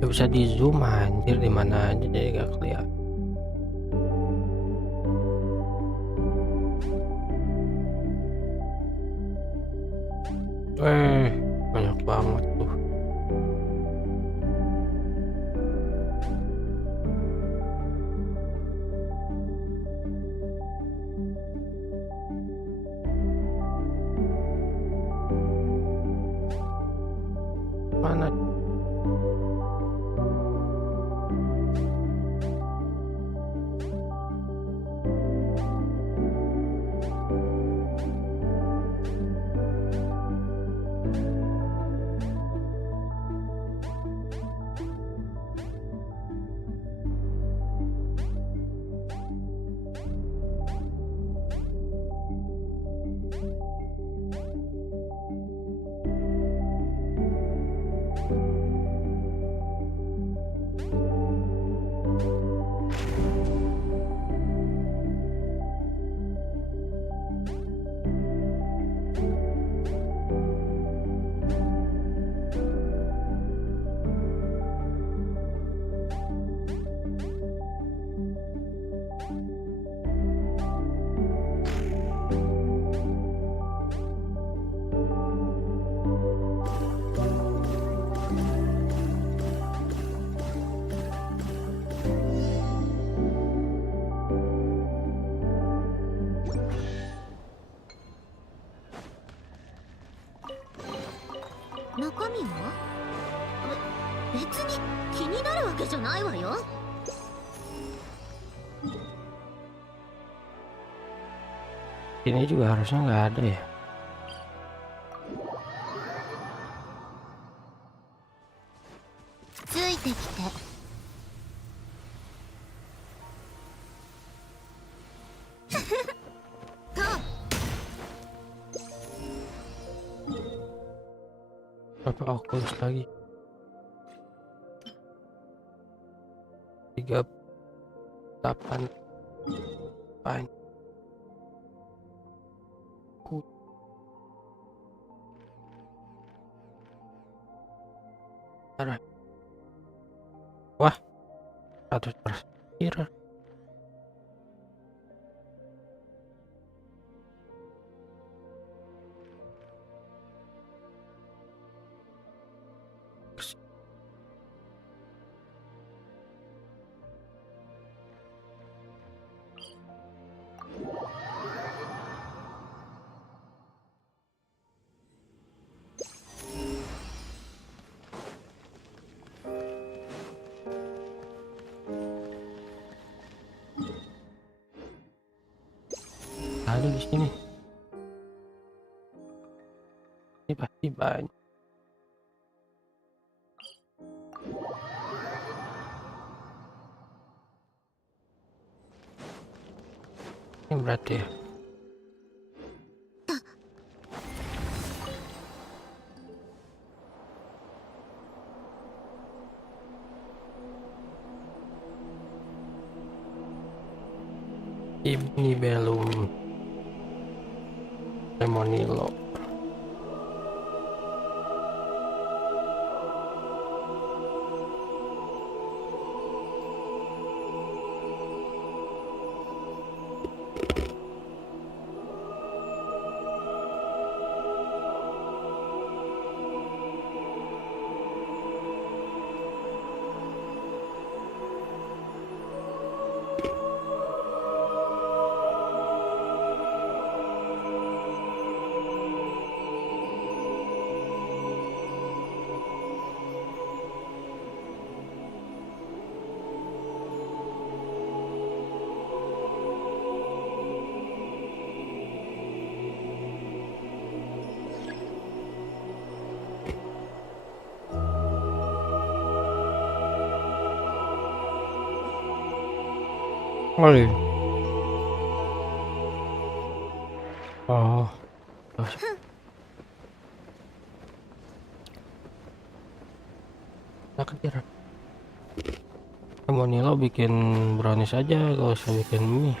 Gak bisa di zoom anjir, di mana aja jadi gak kelihatan. Banyak banget tuh. Mana? Ini juga harusnya nggak ada ya. Berapa Oculus lagi? 38 pan. Wah, 100%. Ada di sini. Ini pasti banyak. Ini berarti ya. Ibni Belum Lemonilo. Oh iya. Oh, terus takdir. Lemonilo bikin brownies aja, gak usah bikin mie.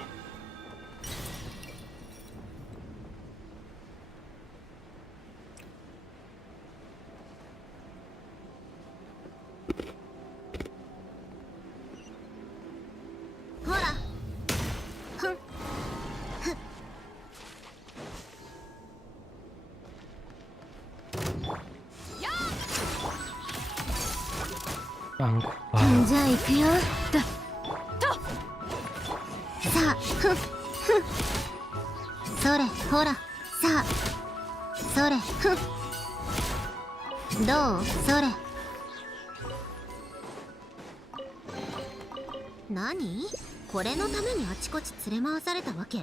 Bangku. じゃあ行くよださあふんふんそれほらさあそれふんどうそれ何これのためにあちこち連れ回されたわけ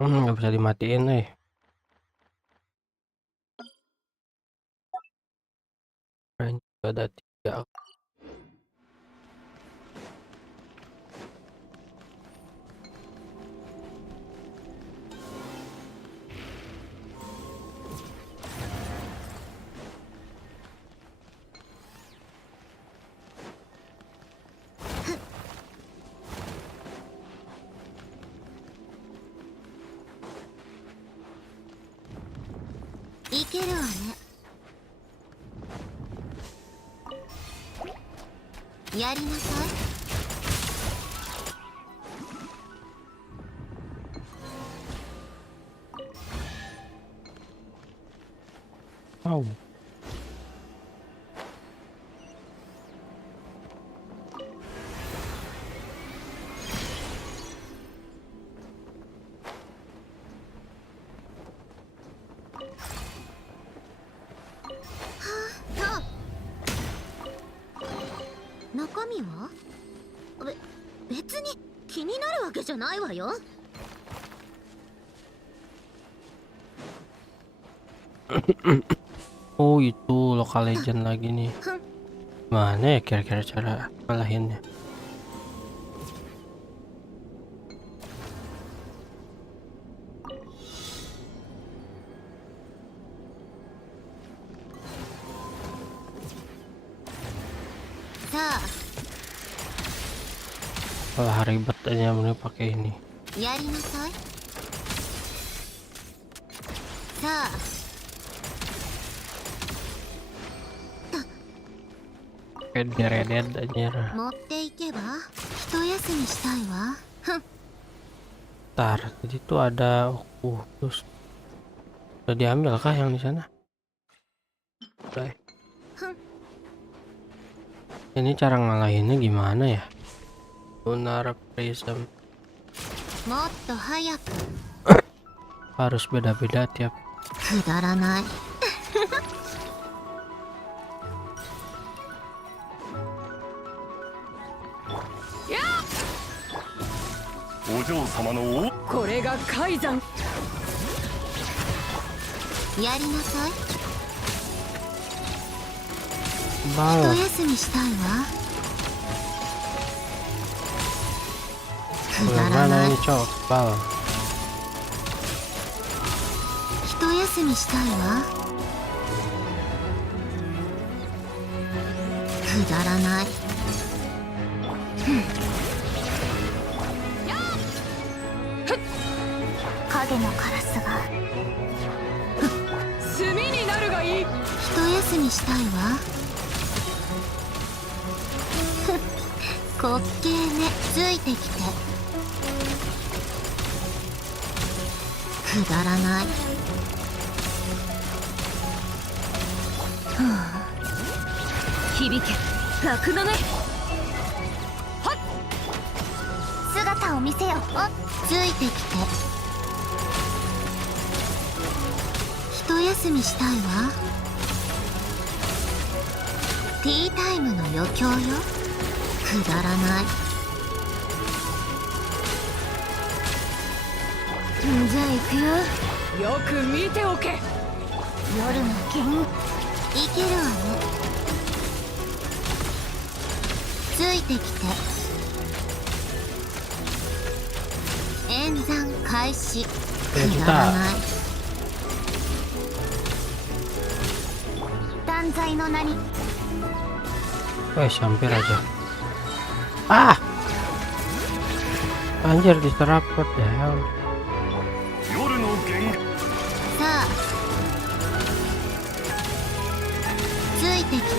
Nggak bisa dimatiin nih. Range ada 3.「いけるわね」やりなさい。Wow. Ha, 中身は別に気になるわけじゃないわよ。Oh itu lokal legend lagi nih. Mana ya kira-kira cara ngalahinnya? Malah ribet aja mending pakai ini. やりなさい。さあ Kayak diredet aja. 持っていけば一休みしたいわ。ふん Ntar, jadi tuh ada terus udah diambil kah yang di sana? Udah. Ini cara ngalahinnya gimana ya? Lunar Prism もっと早く harus beda-beda tiap. くだらない。お嬢様のおこれが海山。やりなさい。 Bal, 一休みしたいわ。くだら mana ない。 ini cok? Bal, 一休みしたいわ。くだらない。影のカラスが炭になるがいい。一休みしたいわ。滑稽ね。ついてきて。くだらない。響け楽のね。姿を見せよ。ついてきて。一休みしたいわ。ティータイムの余興よ。くだらない。じゃあ行くよ。よく見ておけ。夜の剣いけるわね。ついてきて。演算開始。くだらない。断罪の名に。 Guys, hampir aja. Ah! Anjir, diserap. What the hell? 夜の弦さあついてきて。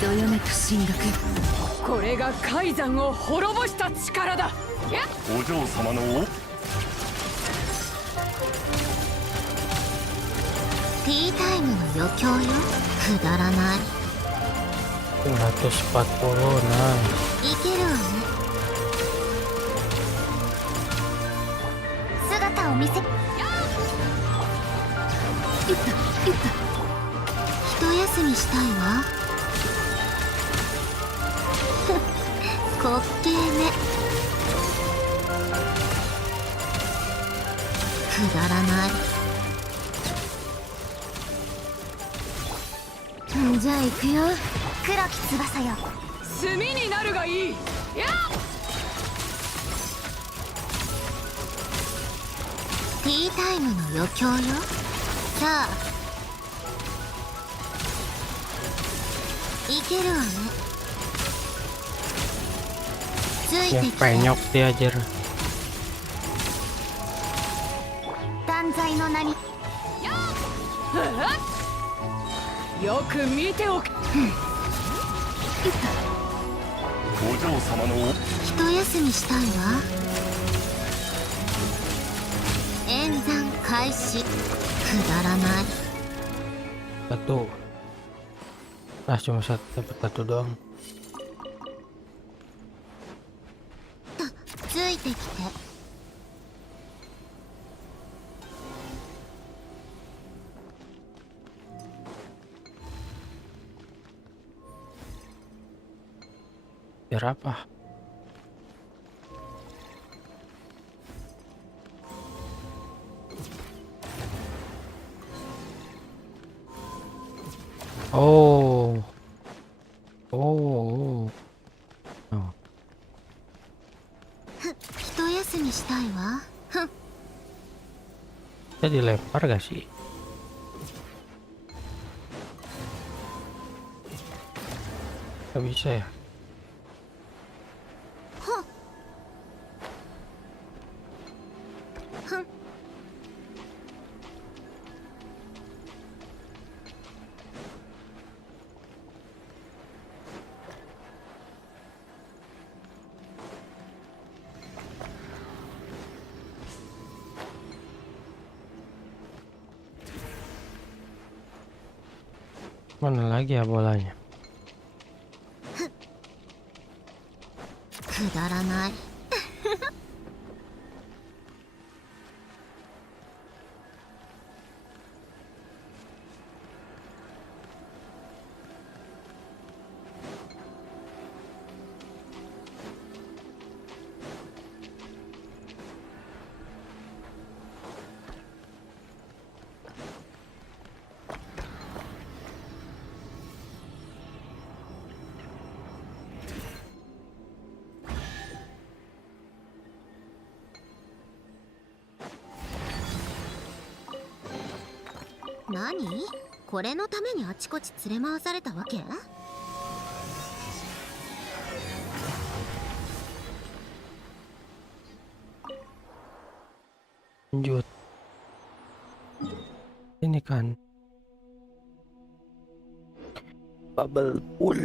どよめく神学。これが海山を滅ぼした力だ。お嬢様のティータイムの余興よ。くだらない。 140, nice. いけるわね。姿を見せ。一休みしたいわ。滑稽ね。くだらない。じゃあ行くよ。黒き翼よ。炭になるがいい。ティータイムの余興よ。さあいけるわね。ついて Yang きて。 penyok dia aja. 断罪の名に。よく見ておけ。お嬢様の一休みしたいわ。演算開始。くだらない。 Satu. Ah, cuma satu, dapat satu doang. ついてきて。Biar apa? Oh. Oh. Oh. 一休みしたいわ。 Kita dilempar gak sih? Gak bisa ya? Mana lagi ya bolanya? くだらない。何？これのためにあちこち連れ回されたわけ？ Lanjut. Ini kan bubble pool.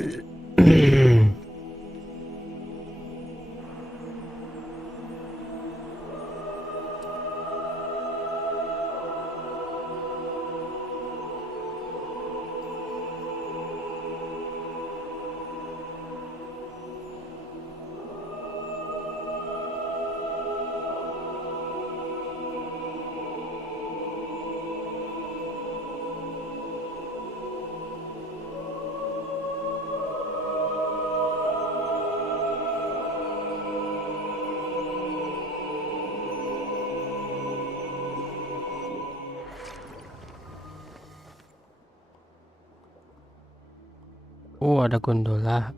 Oh, ada gondola.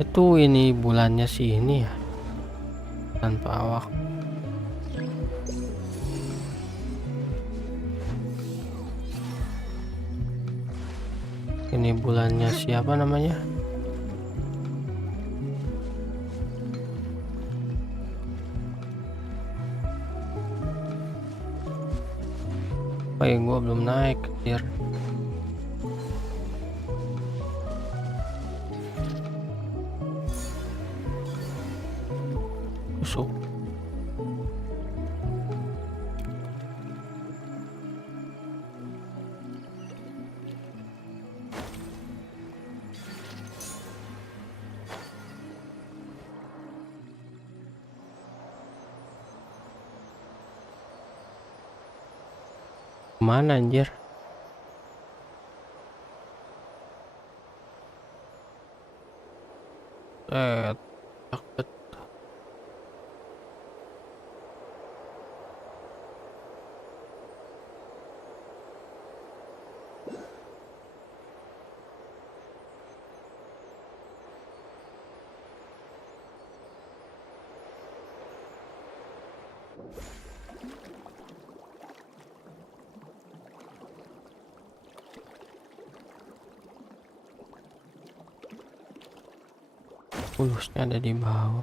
Itu ini bulannya sih ini ya, tanpa awak. Ini bulannya siapa namanya? Oh ya, gua belum naik tier. Tusuk. Mana anjir? Takut. Pulusnya ada di bawah.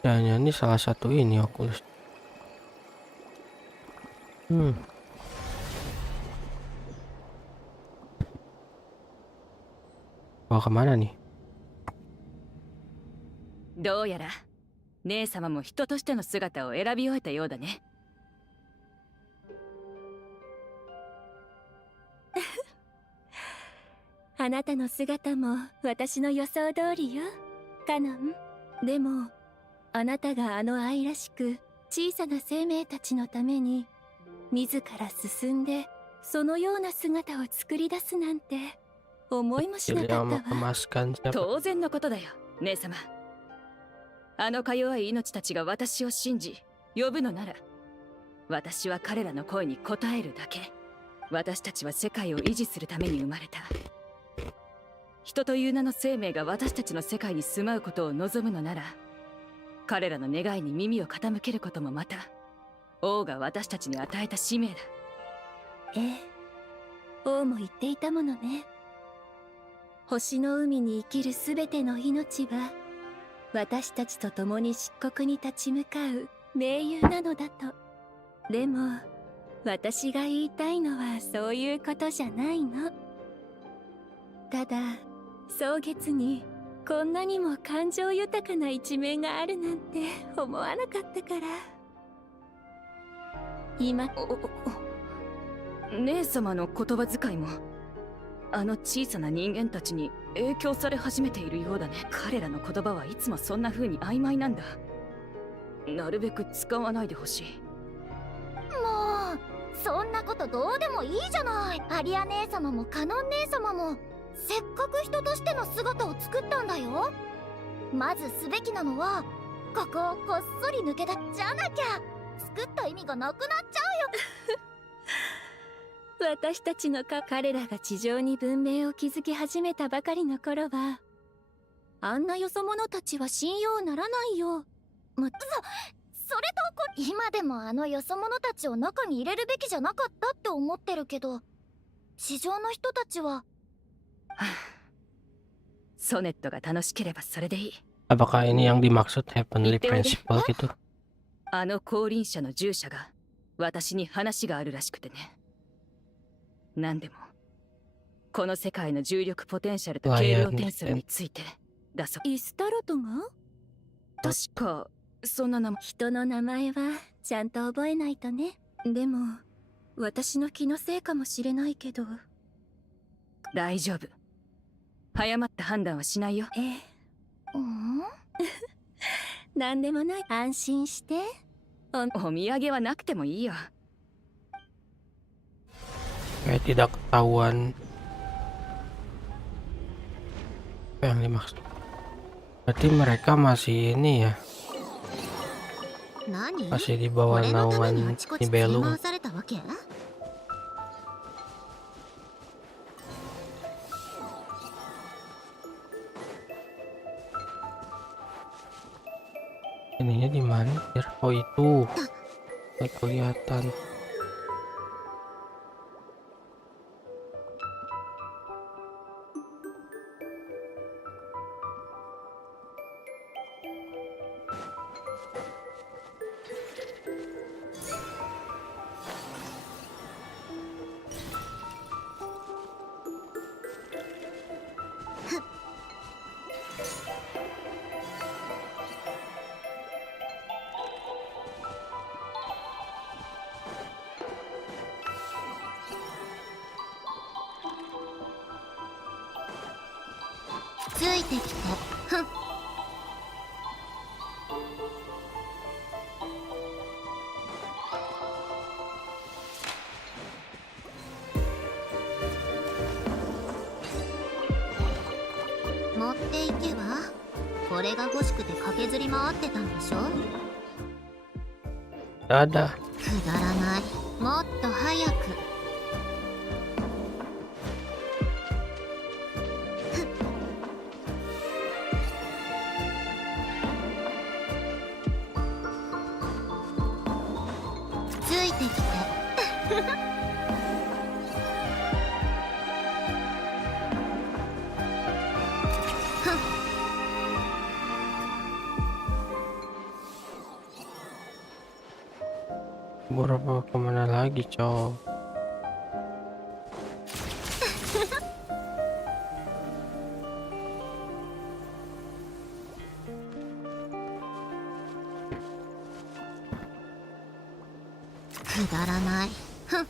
Dan ini salah satu ini Oculus. Bawa kemana nih? どうやら姉様も人としての姿を選び終えたようだね。あなたの姿も私の予想通りよ、カノン。でもあなたがあの愛らしく小さな生命たちのために自ら進んでそのような姿を作り出すなんて思いもしなかったわ。 当然のことだよ、姉様。あのか弱い命たちが私を信じ呼ぶのなら、私は彼らの声に応えるだけ。私たちは世界を維持するために生まれた。人という名の生命が私たちの世界に住まうことを望むのなら、彼らの願いに耳を傾けることもまた王が私たちに与えた使命だ。ええ、王も言っていたものね。星の海に生きるすべての命は私たちと共に漆黒に立ち向かう盟友なのだと。でも私が言いたいのはそういうことじゃないの。ただ蒼月にこんなにも感情豊かな一面があるなんて思わなかったから。今姉様の言葉遣いもあの小さな人間たちに影響され始めているようだね。彼らの言葉はいつもそんな風に曖昧なんだ。なるべく使わないでほしい。もうそんなことどうでもいいじゃない。アリア姉様もカノン姉様もせっかく人としての姿を作ったんだよ。まずすべきなのはここをこっそり抜け出っちゃなきゃ作った意味がなくなっちゃ私たちの彼らが地上に文明を築き始めたばかりの頃は、あんなよそ者たちは信用ならないよ。それと今でもあのよそ者たちを中に入れるべきじゃなかったって思ってるけど、地上の人たちはソネットが楽しければそれでいい。 Apakah ini yang dimaksud Heavenly Itu aja. Principle gitu? あの降臨者の従者が私に話があるらしくてね。何でもこの世界の重力ポテンシャルと軽量テンソルについてだそう。イスタロトが確かそんな名前。人の名前はちゃんと覚えないとね。でも私の気のせいかもしれないけど。大丈夫、誤った判断はしないよ。なんでもない。安心して。お土産はなくてもいいよ。Kayak tidak ketahuan apa yang dimaksud. Berarti mereka masih ini ya, 何？ masih di こ bawah れのためにあ naungan ちこち連れ Nibelung. 回されたわけ？ Ininya di mana? Oh itu, nggak kelihatan.ついてきて。ふん。持っていけば。これが欲しくて駆けずり回ってたんでしょ。 Nggak ada. くだらない。もっと早く。ついてきて。Berapa kemana lagi, cow? くだらない。ふん。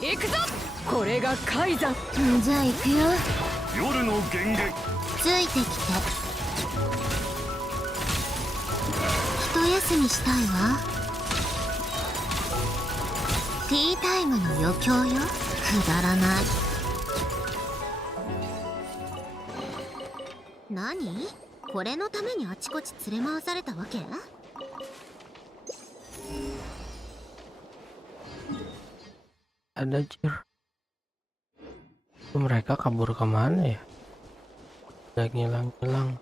行くぞ。これが海山。じゃあ行くよ。夜の源源。ついてきて。一休みしたいわ。ティータイムの余興よ。くだらない。何？これのためにあちこち連れ回されたわけ？ Ada jir. Itu mereka kabur kemana ya? Udah ngilang-ngilang.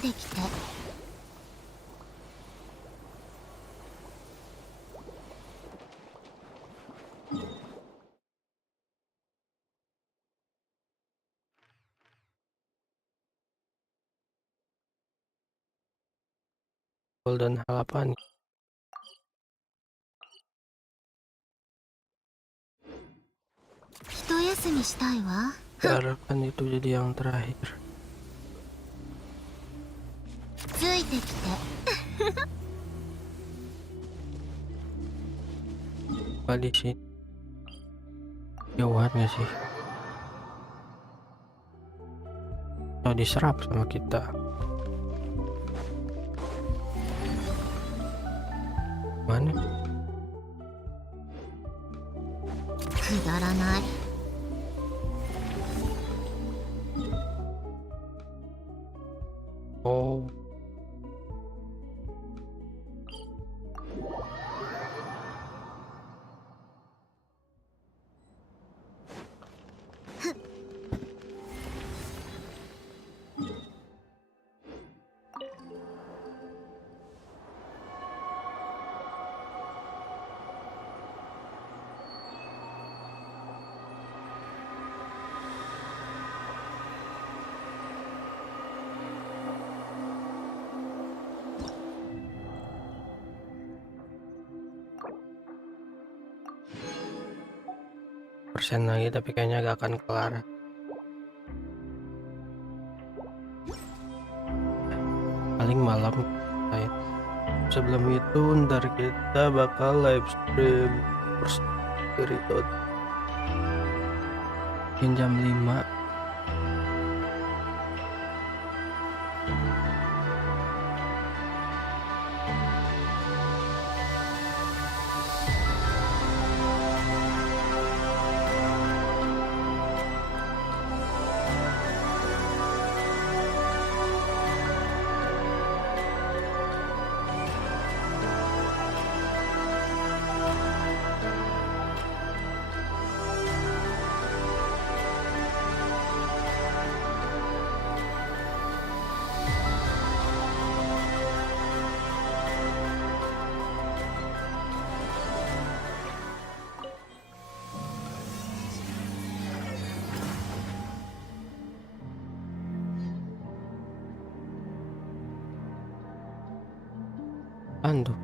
てきて。 Golden hal apa nih? 一休みしたいわ。 Biarkan itu jadi yang terakhir. ついてきて。 Apa di sini? Jauhan gak sih? Atau diserap sama kita? Mana? くだらない。 Oh. Persen lagi tapi kayaknya gak akan kelar. Paling malam saya. Sebelum itu ntar kita bakal live stream Spiritot jam 5. Apaan tuh?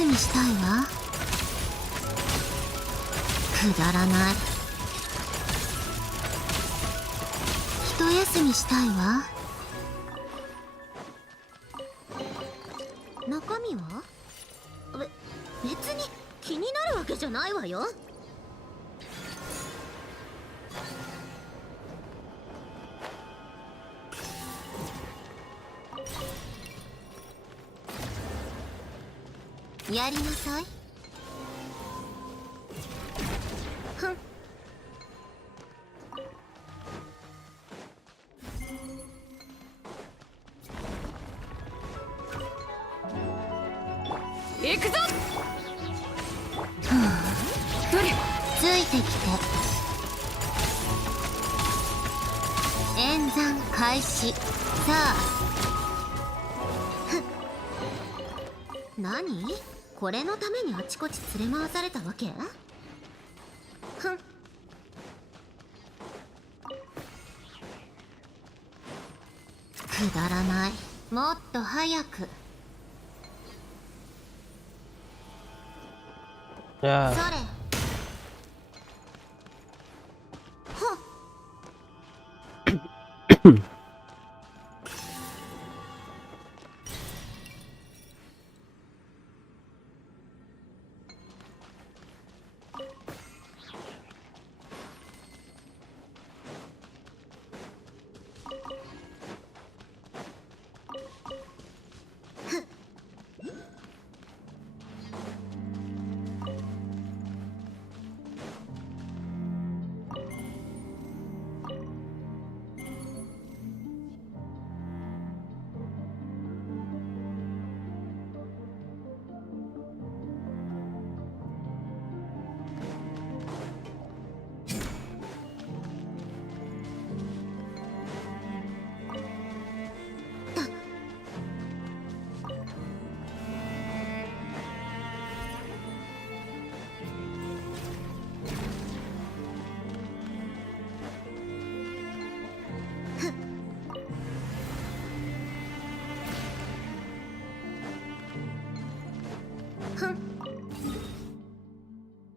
休みしたいわ。くだらない。一休みしたいわ。中身は？別に気になるわけじゃないわよ。やりなさい。ふん。行くぞ。ついてきて。演算開始。さあ。何？これのためにあちこち連れ回されたわけ？ふん。くだらない。もっと早く。 Ya, それ。ほっ。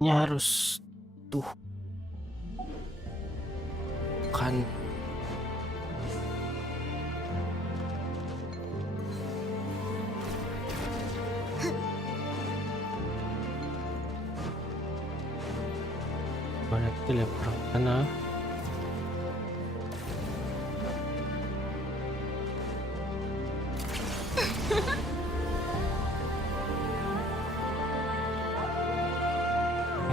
Ini harus tuh kan. Mana kita lihat orang sana.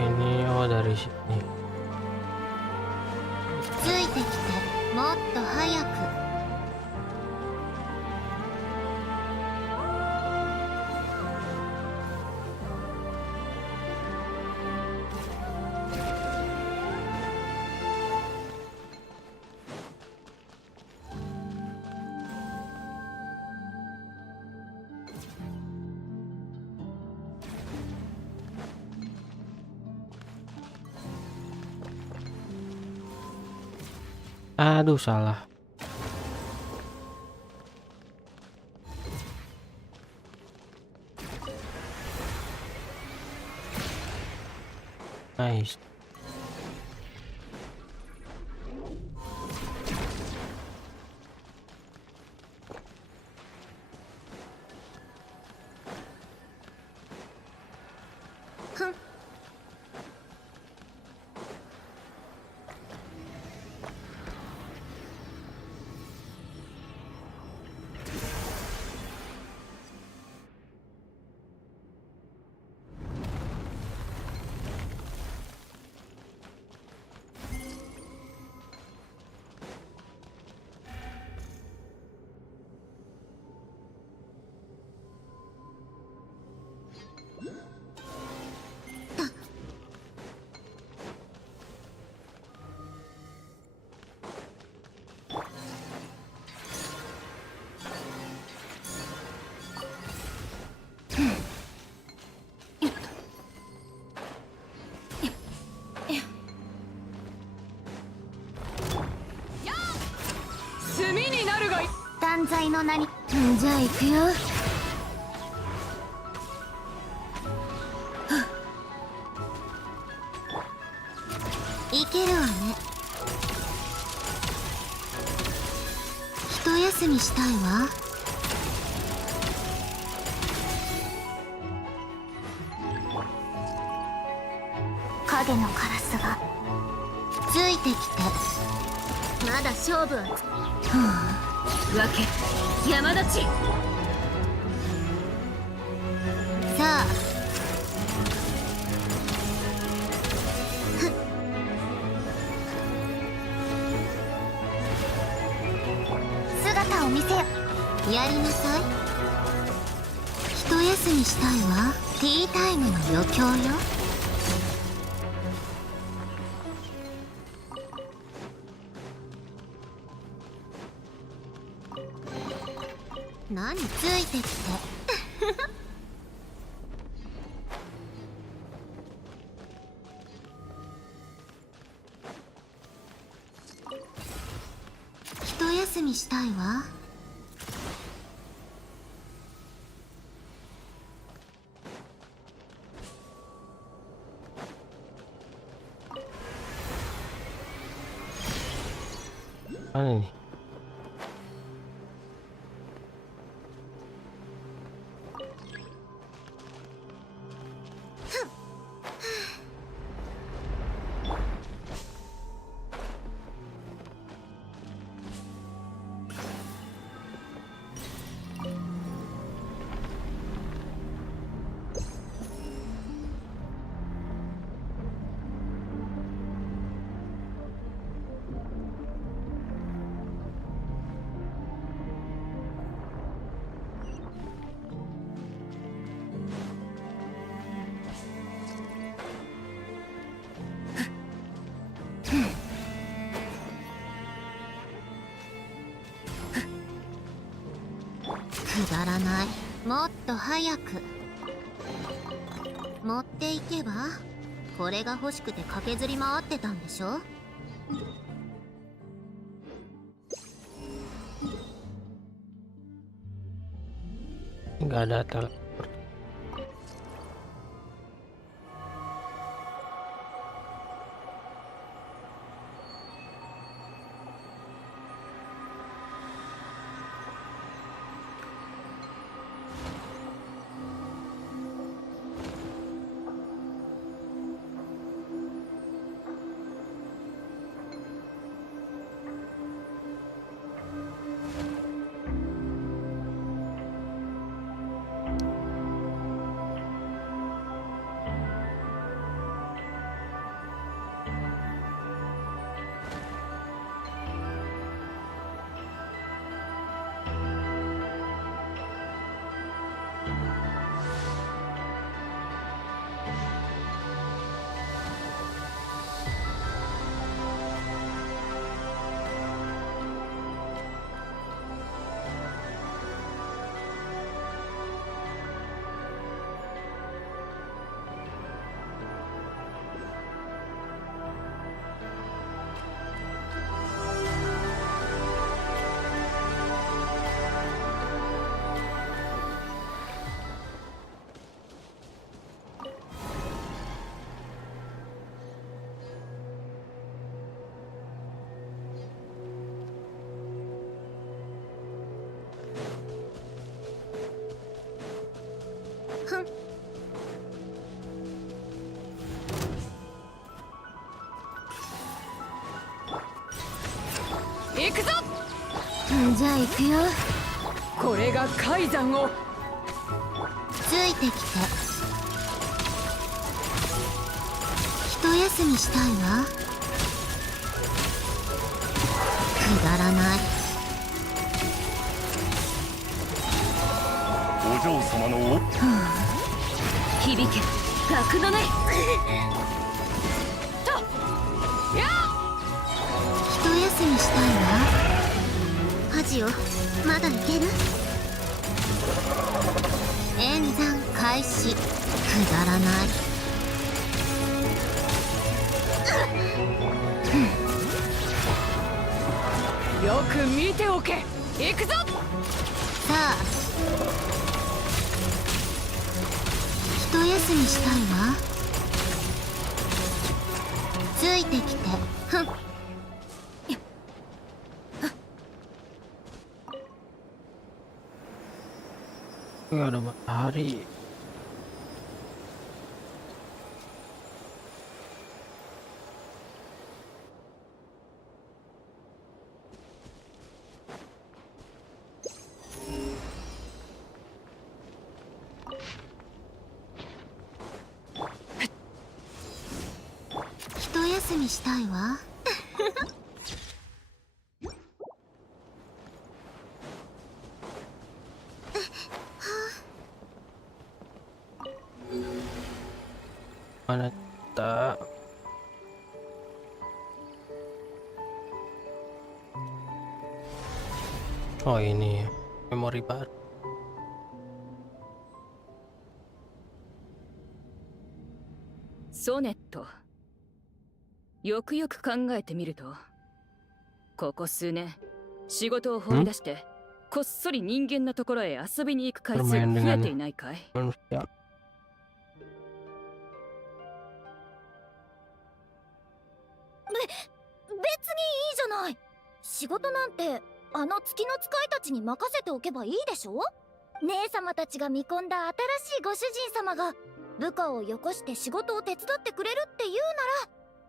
Ini oh dari sini. ついてきてもっと早く。Aduh salah. Nice. Huh. 炭になるがいい。断罪の名に。じゃあ行くよ。いけるわね。一休みしたいわ。影のカラスがついてきて。まだ勝負はわけ山立ち。さあ。姿を見せよ。やりなさい。一休みしたいわ。ティータイムの余興よ。何ついてきて。一休みしたいわ。Mana nih?くだらない。もっと早く持っていけば。これが欲しくて駆けずり回ってたんでしょ。Nggak ada teleport. ふん。行くぞ。じゃあ行くよ。これが海山を。ついてきて。一休みしたいわ。くだらない。お嬢様のお響け楽のね。とや一休みしたいわ。ハジオ、まだいける？演算開始。くだらない。よく見ておけ。行くぞ。さあ、一休みしたいわ。ついてきて。ふん。Nggak ada matahari. Hito yasumi shitai wa. Mana tak? Oh ini memori baru.ソネット。よくよく考えてみると、ここ数年仕事を放り出してこっそり人間のところへ遊びに行く回数が増えていないかい？ Manusia. 別にいいじゃない。仕事なんてあの月の使いたちに任せておけばいいでしょ。姉様たちが見込んだ新しいご主人様が部下をよこして仕事を手伝ってくれるっていう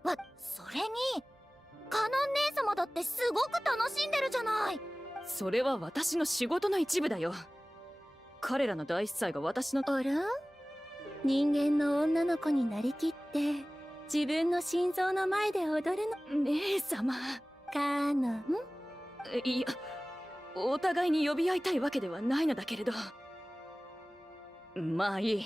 なら、それにカノン姉様だってすごく楽しんでるじゃない。それは私の仕事の一部だよ。彼らの大司祭が私の。あら、人間の女の子になりきって自分の心臓の前で踊るの。姉様。カノン。いや、お互いに呼び合いたいわけではないのだけれど。まあいい。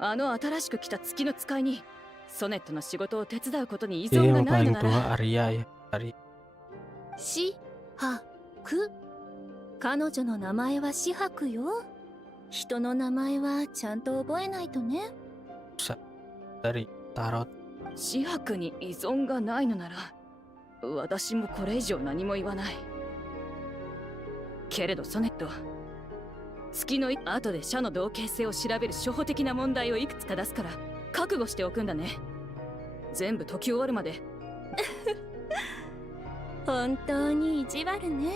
あの新しく来た月の使いにソネットの仕事を手伝うことに依 Dia 存が yang ないの paling なら。 tua Arya ya. Arya. しはく。彼女の名前は紫伯よ。人の名前はちゃんと覚えないとね。 Dari Tarot. 紫伯に依存がないのなら、私もこれ以上何も言わない。けれどソネット、月の後で社の同型性を調べる初歩的な問題をいくつか出すから覚悟しておくんだね。全部解き終わるまで。本当に意地悪ね。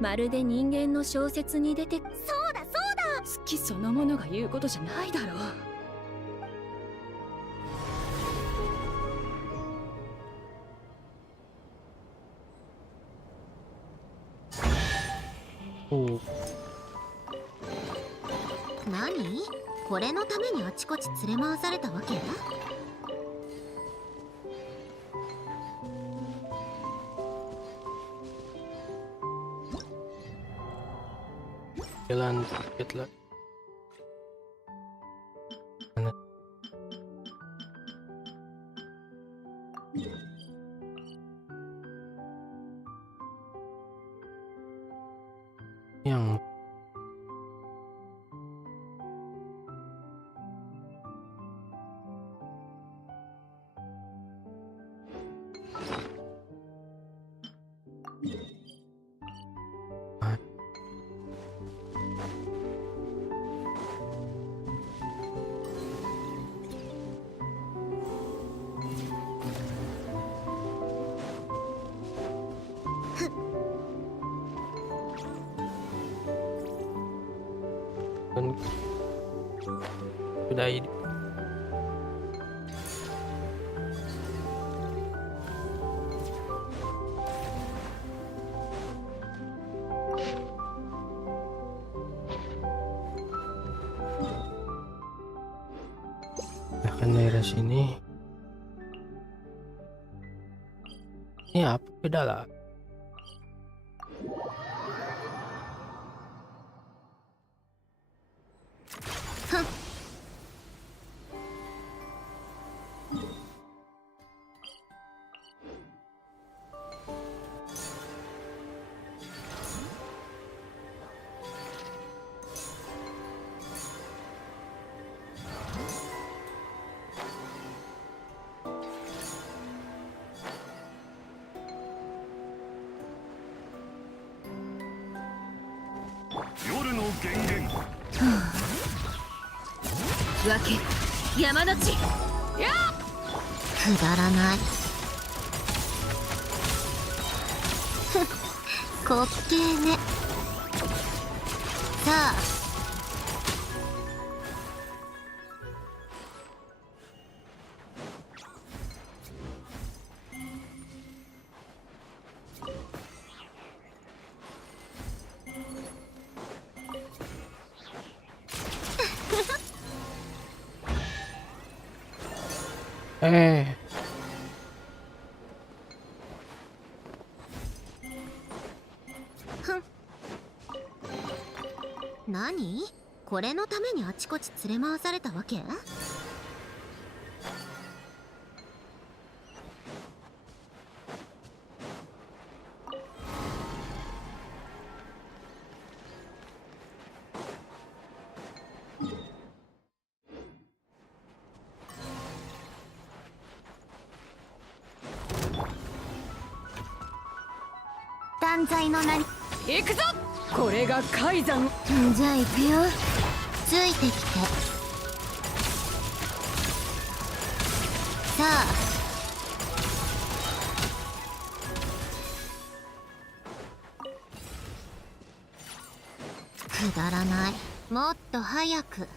まるで人間の小説に出て。そうだそうだ。月そのものが言うことじゃないだろう。Oh. 何？これのためにあちこち連れ回されたわけ？ Jalan sedikit lah. Mana? Yang udah ini. Akan daerah sini. Ini apa beda lah?夜の源源。わけ山の地。くだらない。滑稽ね。さあ何？これのためにあちこち連れ回されたわけ？断罪の名に。行くぞ。これが海山。じゃあ行くよ。ついてきて。さあくだらない。もっと早く。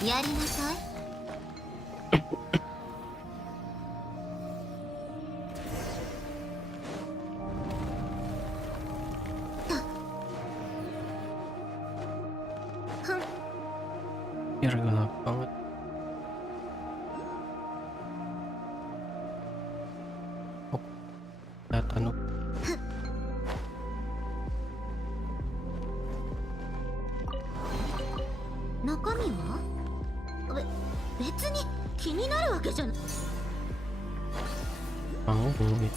やりなさい。Biar galak banget. Oh, kelihatan tuh. Nakami wa? 別に気になるわけじゃない。Mau gitu.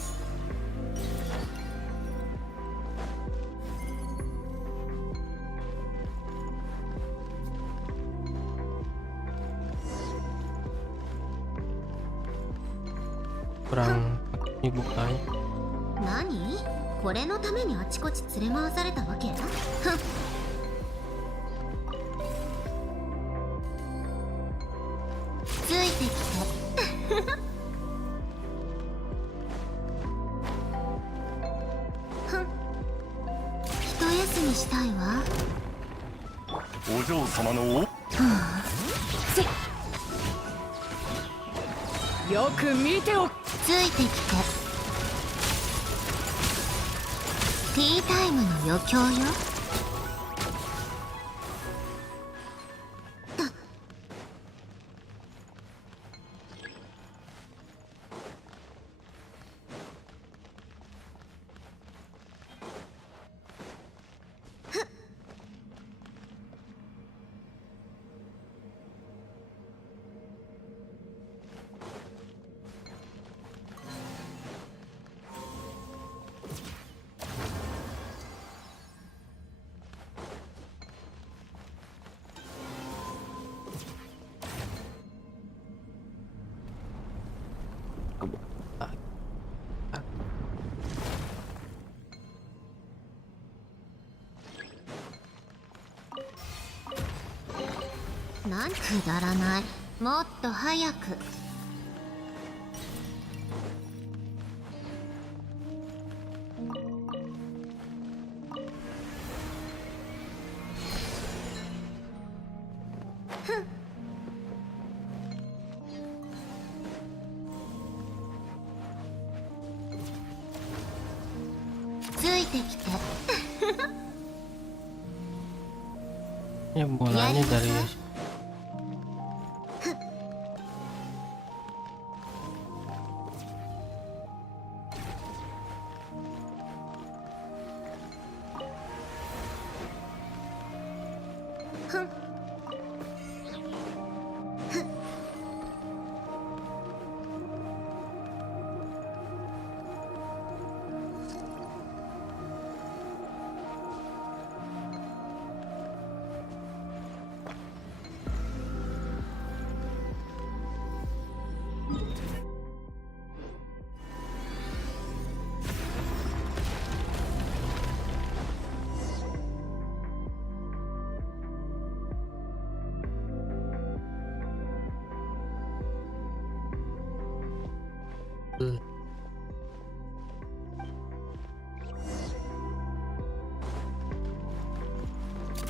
Kurang ini bukanya. 何？これのためにあちこち連れ回されたわけ？ついてきて。一休みしたいわ。お嬢様のお。よく見ておく。ついてきて。ティータイムの余興よ。なんくだらない。もっと早く。ついてきて。Ya bolanya dari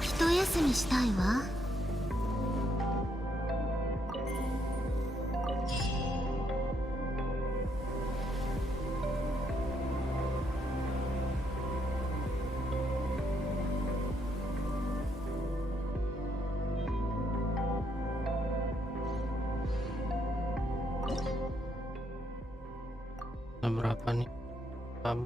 一休みしたいわ。berapa nih? Kamu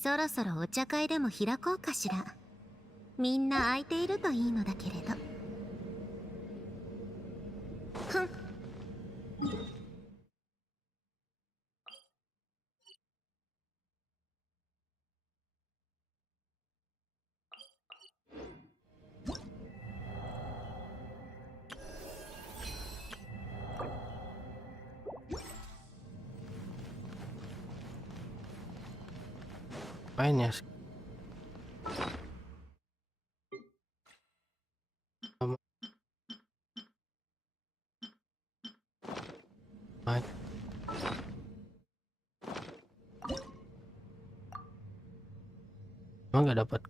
そろそろお茶会でも開こうかしら。みんな空いているといいのだけれど。ふん。main ya? Kamu main. Emang nggak dapat?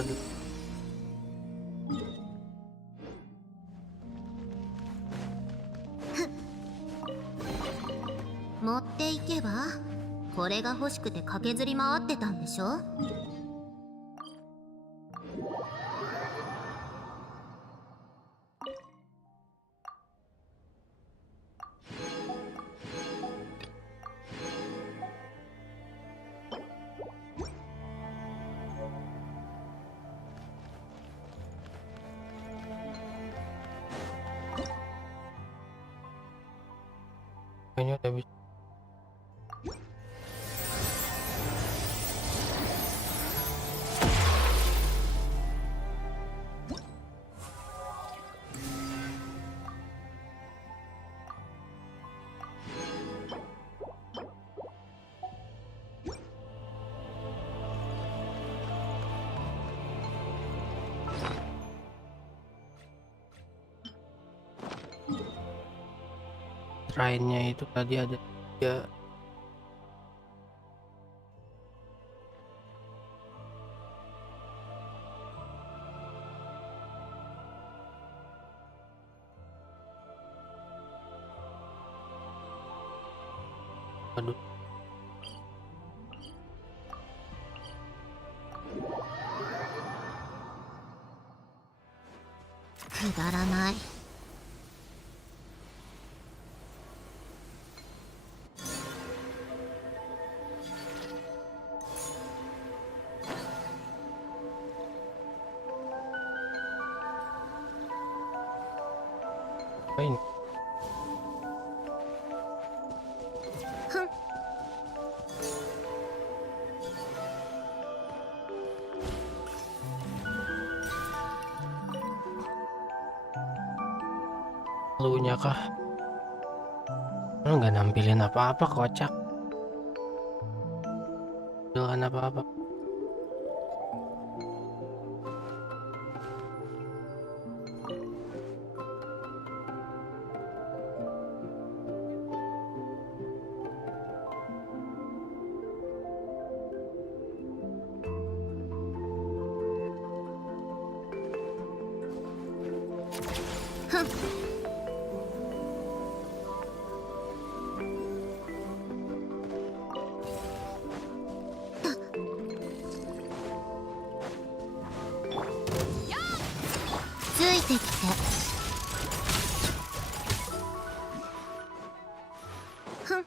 Aduh. 持っていけば。これが欲しくて駆けずり回ってたんでしょ。kayaknya udah bisa. Shrine-nya itu tadi ada 3. Aduh, くだらない。apa ini? ふん。Cluenya kah? Lu nggak nampilin apa-apa, kocak. Nampilkan apa-apa.ついてきて。ふん。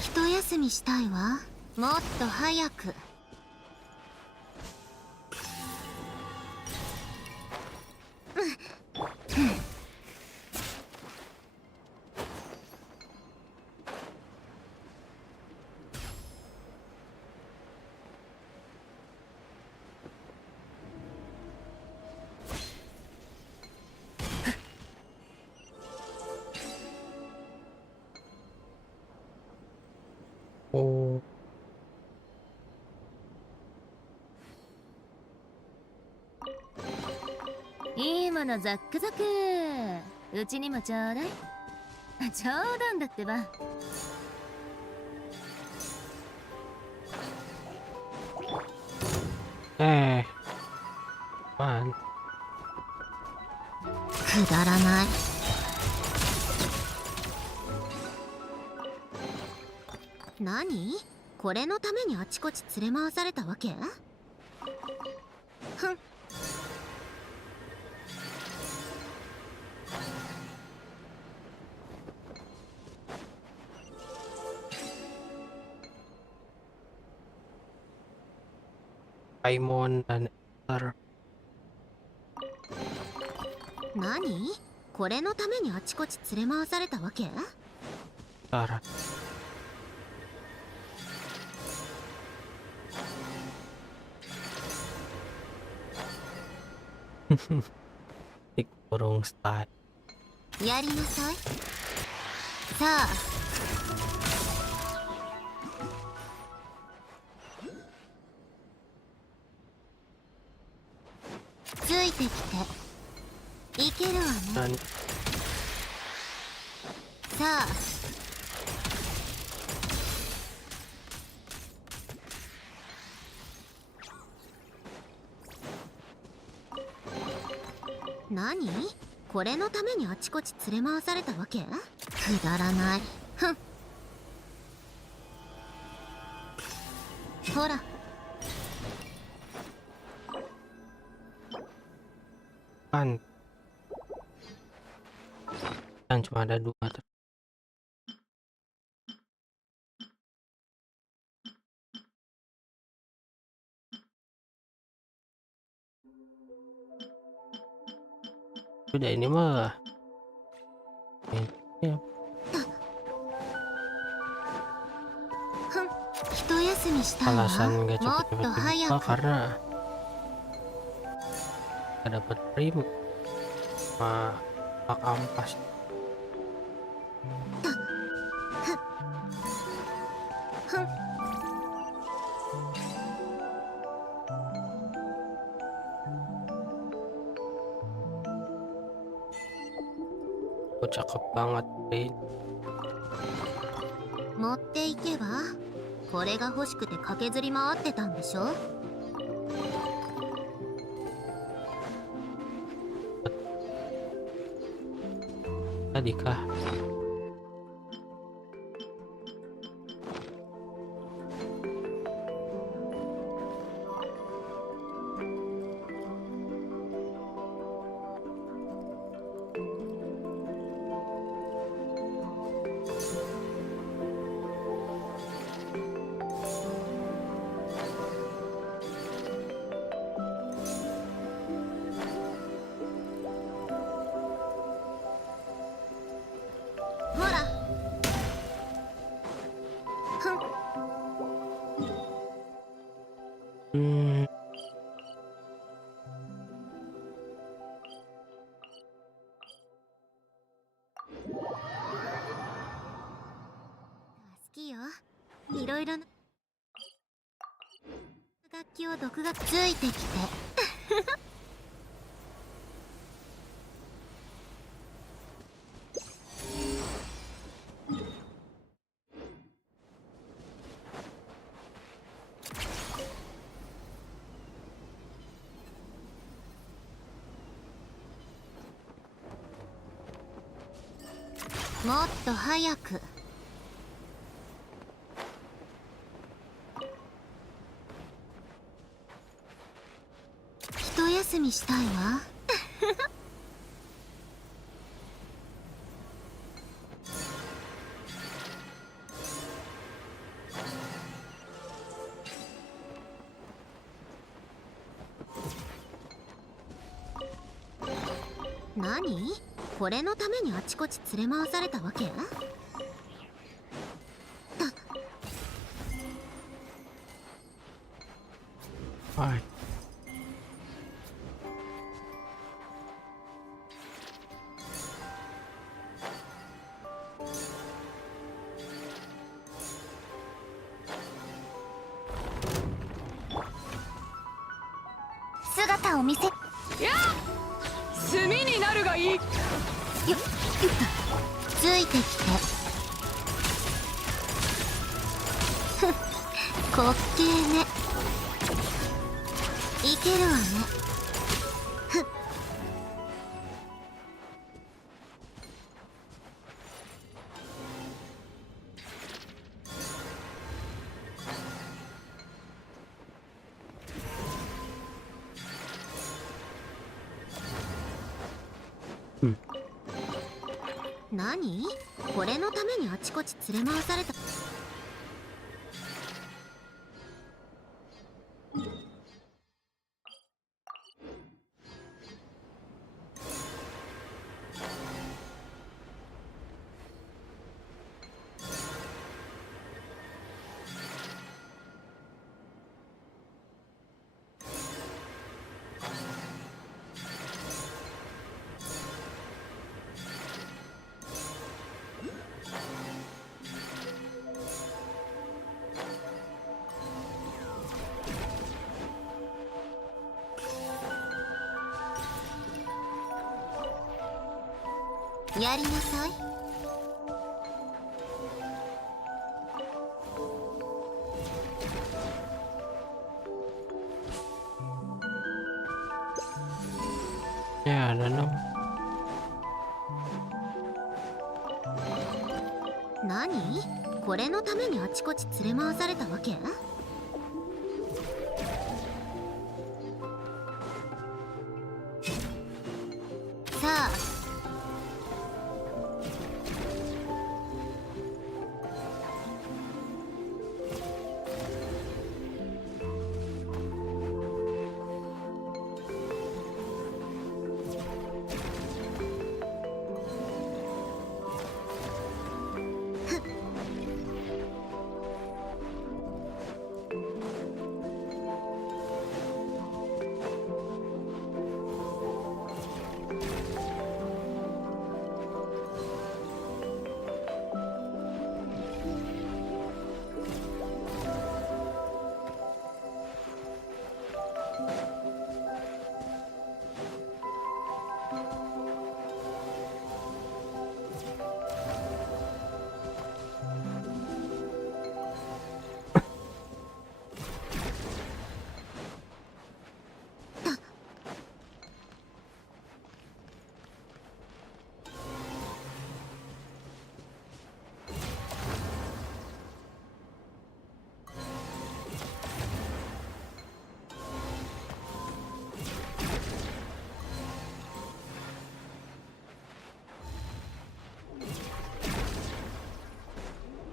一休みしたいわ。もっと早く。Oh, いいものザックザク。うちにもちょうだい。冗談だってば。man. くだらない。何？これのためにあちこち連れ回されたわけ？ふん。Paimon dan Ester. 何？これのためにあちこち連れ回されたわけ？ Sarah. Tik burung style. やりなさい。さあ。ついてきて。いけるわね。 Dan さあ。何？これのためにあちこち連れ回されたわけ？くだらない。ふん。ほら。 kan. Dan cuma ada 2 Udah ini mah ini ya, 一休みしたいわ。 alasan gak もっ cepet-cepet と dibuka 早く。 karena gak dapet remote sama hak ampas. Oh, cakep banget Rin. 持っていけば。これが欲しくて駆けずり回ってたんでしょ。 Tadi kah? Hmm, 好きよ。いろいろな楽器を独学ついてきて。もっと早く。一休みしたいわ。何？これのためにあちこち連れ回されたわけ？はい。姿を見せ。炭になるがいい。ついてきて。滑稽ね。いけるわね。何？これのためにあちこち連れ回された。やりなさい。Ya, ada dong. 何？これのためにあちこち連れ回されたわけ？さあ。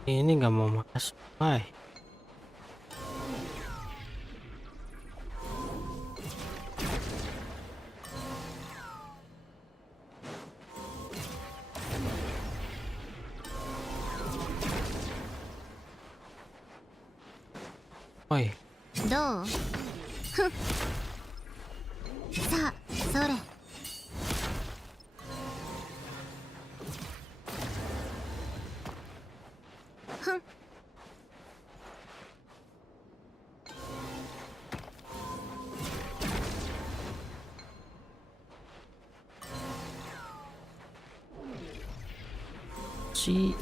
Ini nggak mau makan sungai. Woi, どうふんさあそれふん si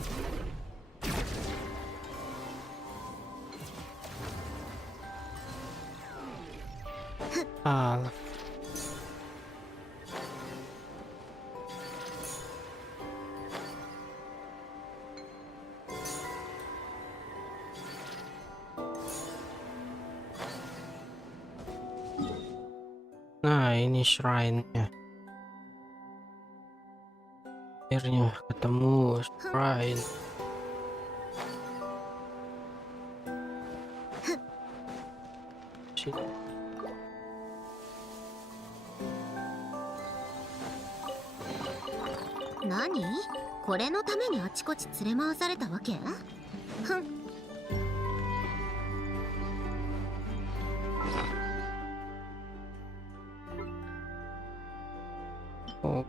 Alah. Nah, ini shrine-nya. Akhirnya ketemu shrine. Sini.何これのためにあちこち連れ回されたわけふん Oh,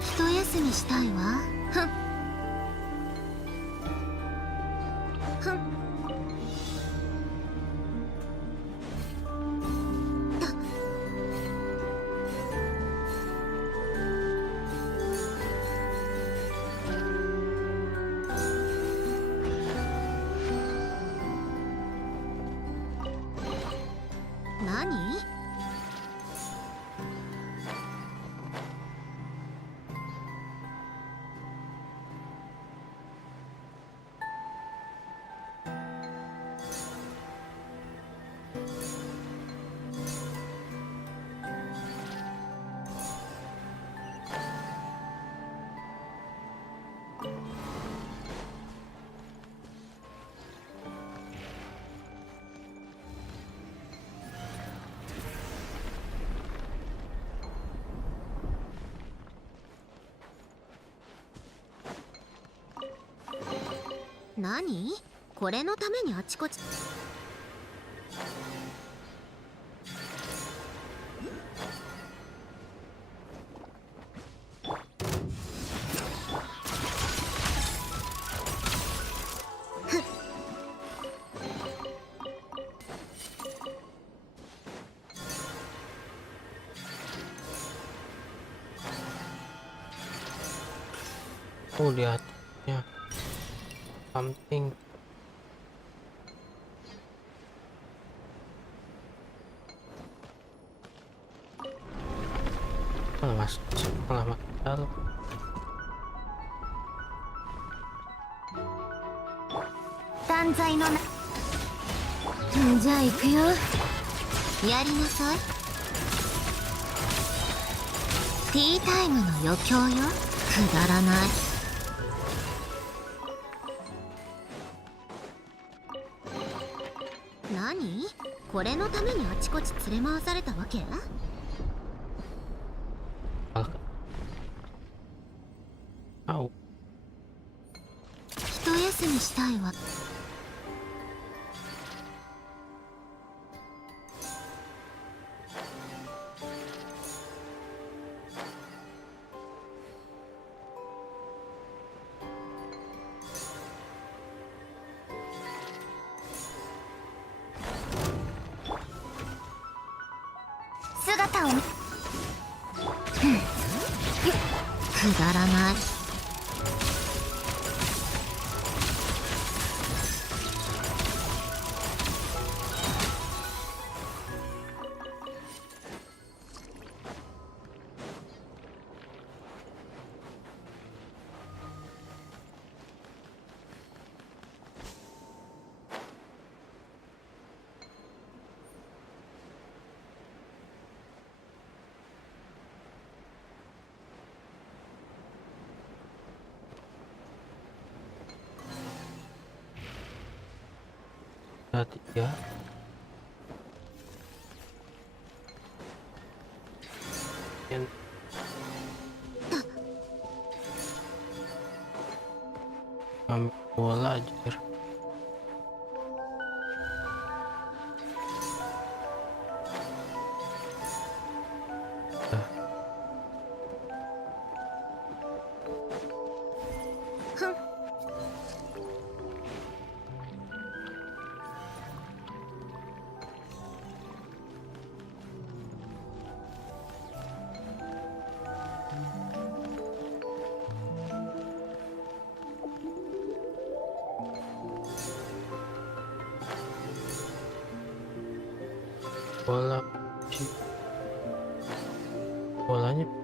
一休みしたいわふんふん何何これのためにあちこちoh di atasnya something. Malah masuk, malah masuk dalam. 断罪のなじゃあ行くよやりなさいティータイムの余興よくだらない何これのためにあちこち連れ回されたわけ Au. 一休みしたいわ姿を見くだらない 3. Yang ambil bola anjir. Bola bolanya tuh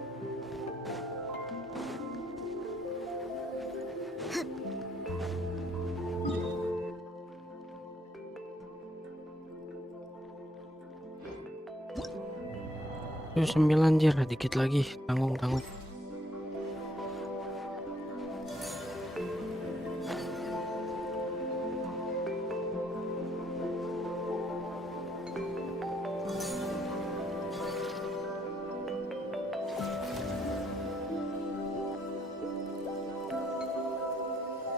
9 jir, dikit lagi, tanggung.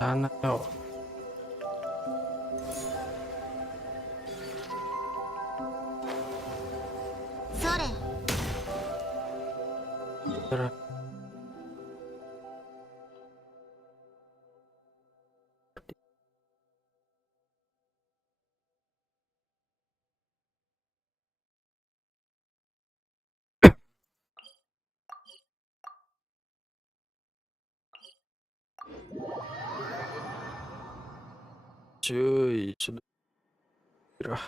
Sana cowok. Sore. Gerak. Cuy, sudah gerah.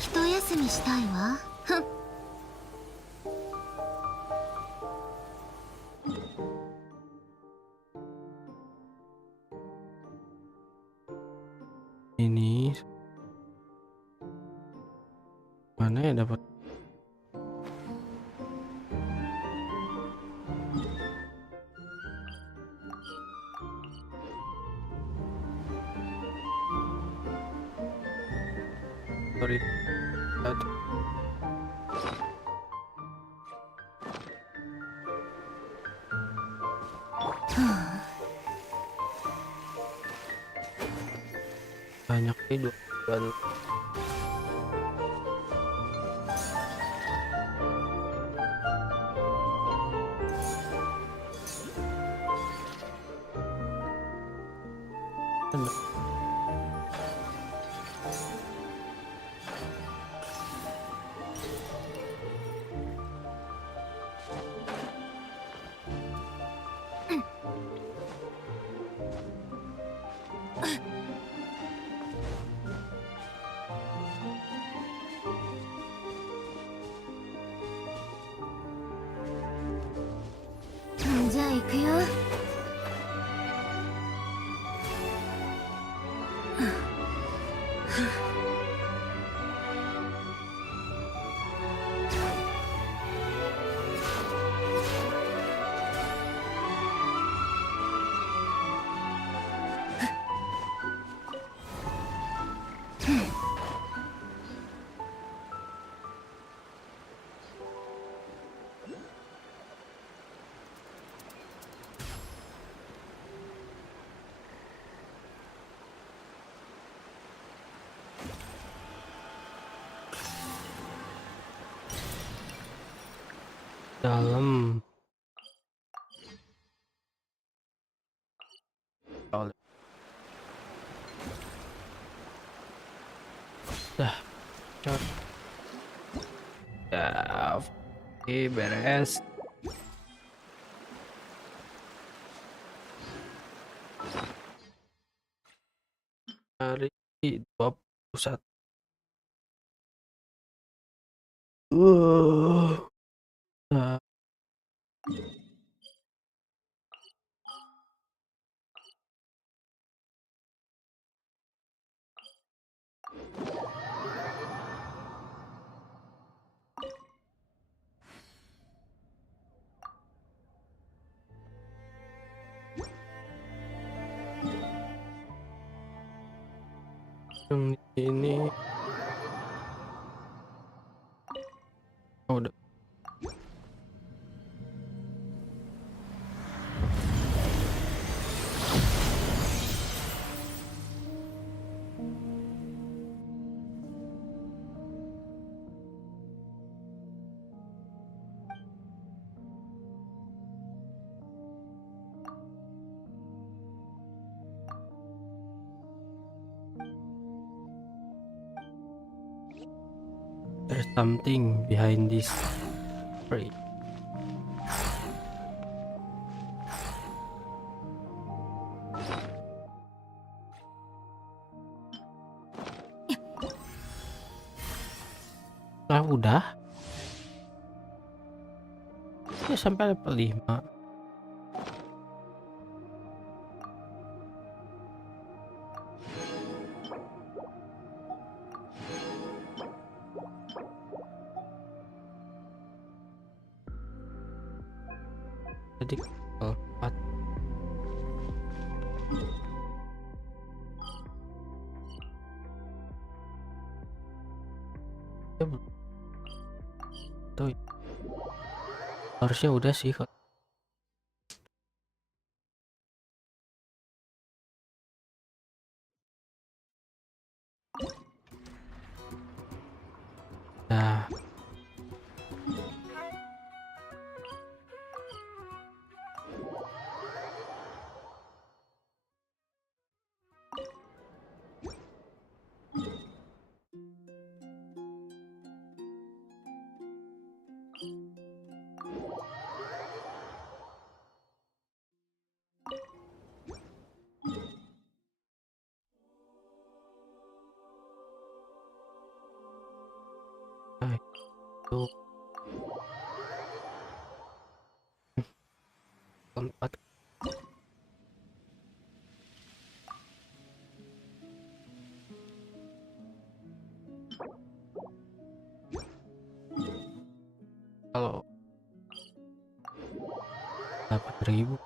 一休みしたいわ。ふん。Ini mana ya dapat? Sorry. Satu. Banyak kehidupan.じゃあ行くよ。Dalam. Oleh. Dah. Cot. Ya, oke, beres. Hari 21. Nah, Yang di sini. Oh, udah. There's something behind this tree. Lah udah. Ya sampai level 5. Tadi level 4. Ya belum. Tuh. Harusnya udah sih kok. Nah, itu keempat. Kalau 8.000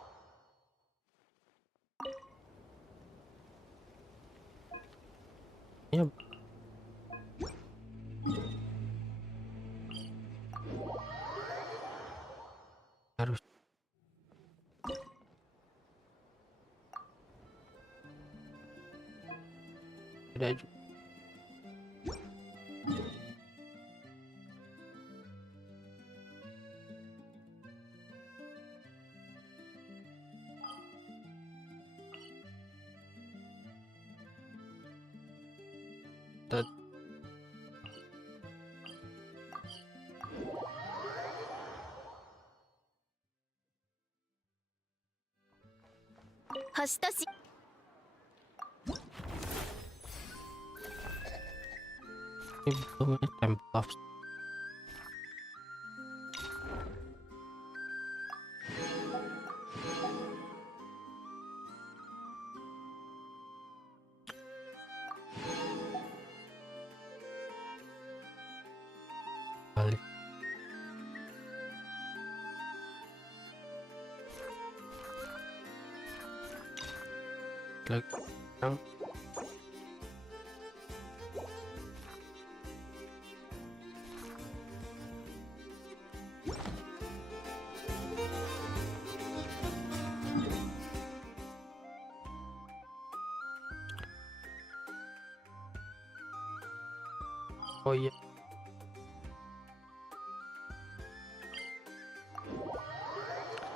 ya harus tidak juga. Tad- 星とし Ini butuhnya Temple of balik lagi yang oh iya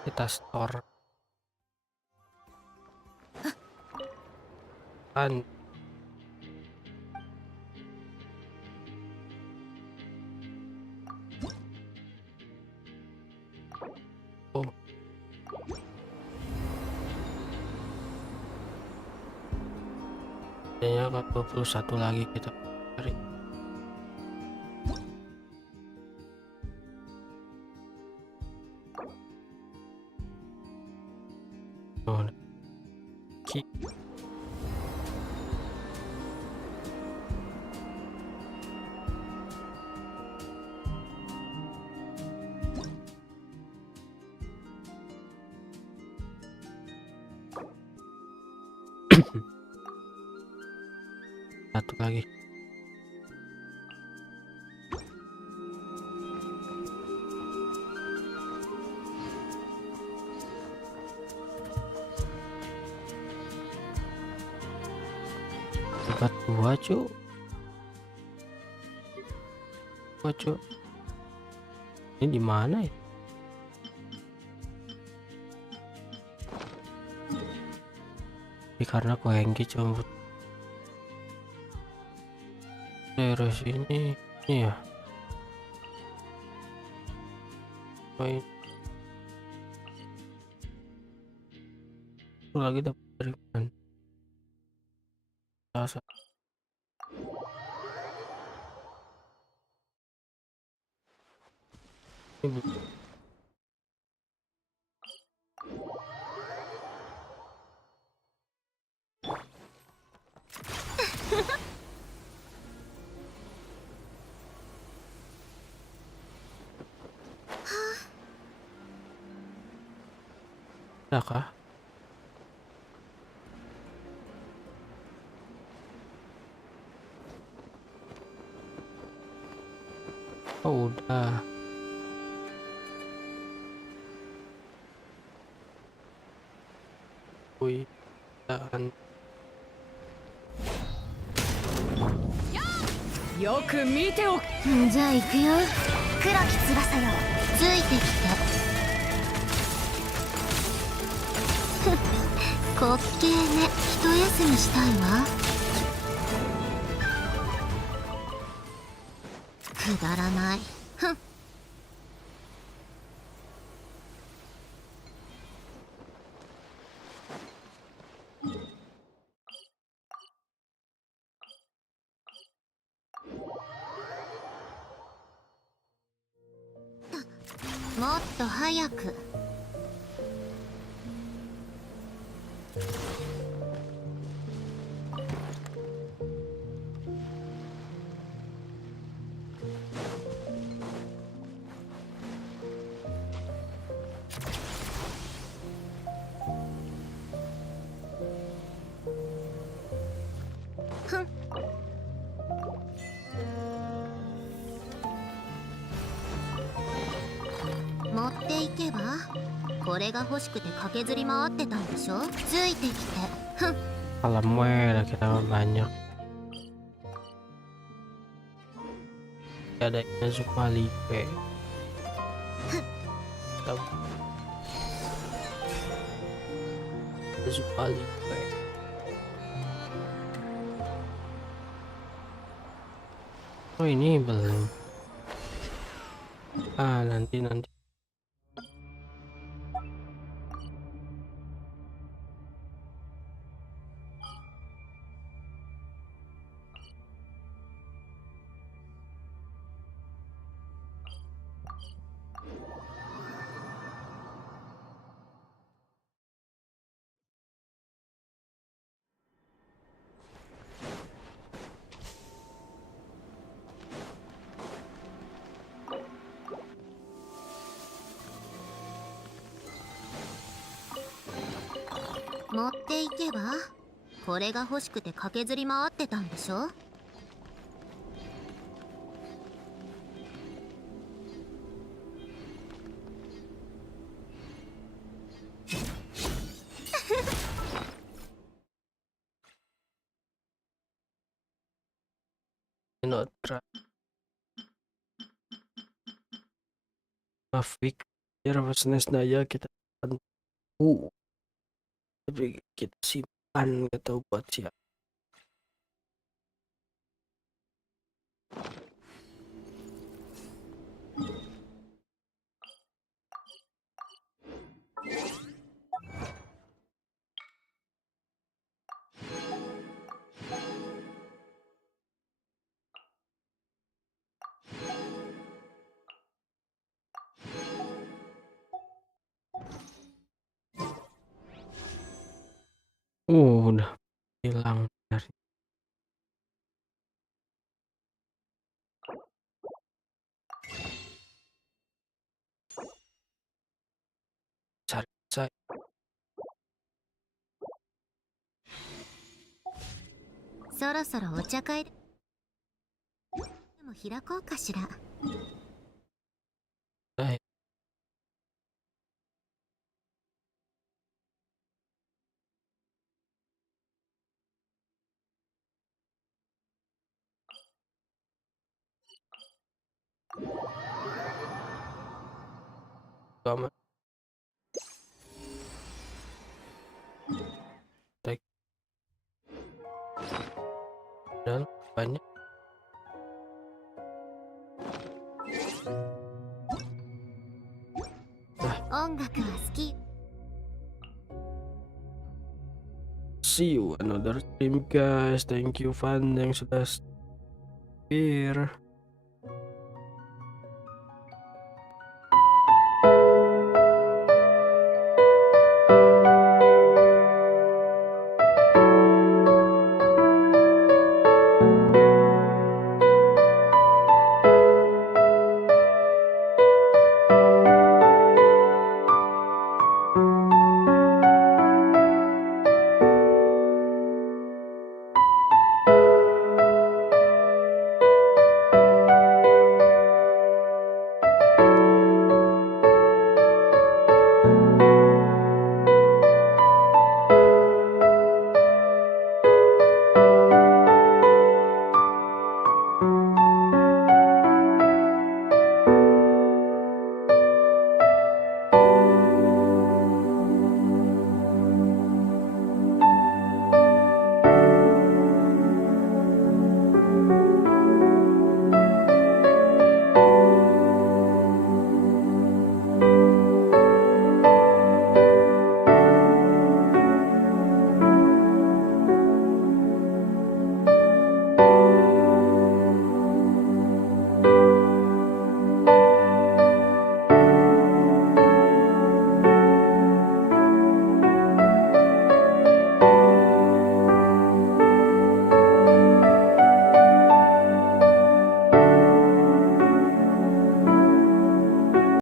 kita store kan oh kayaknya ke 21 lagi kita cari. Oh, ki satu lagi. Tempat gua cu. Ini di mana ya? Ini karena aku Hengki cuma daerah sini ya. Main lagi dapat dari mana? Rasa. Ini ada kah? Oh, udah. Wih, dan よく見ておく。じゃあ行くよ。黒き翼よ、ついてきて。滑稽ね。一休みしたいわ。くだらない。ふん。もっと早く。ふん。持っていけば。これが欲しくて駆けずり回ってたんでしょ。ついてきて。ふん。 alam merah kita banyak. Ada Inazuma Lipe. Inazuma Lipe. Oh ini belum. Ah nanti.持っていけば。これが欲しくて駆けずり回ってたんでしょ。Inotra. Mafik. Ya Ravasnes Daya kita akan tapi kita simpan gitu buat siap. Udah hilang dari cari saya. そろそろお茶会でも開こうかしら。 Eh, amat. Baik. Dan banyak. See you another stream guys. Thank you Van yang sudah hadir.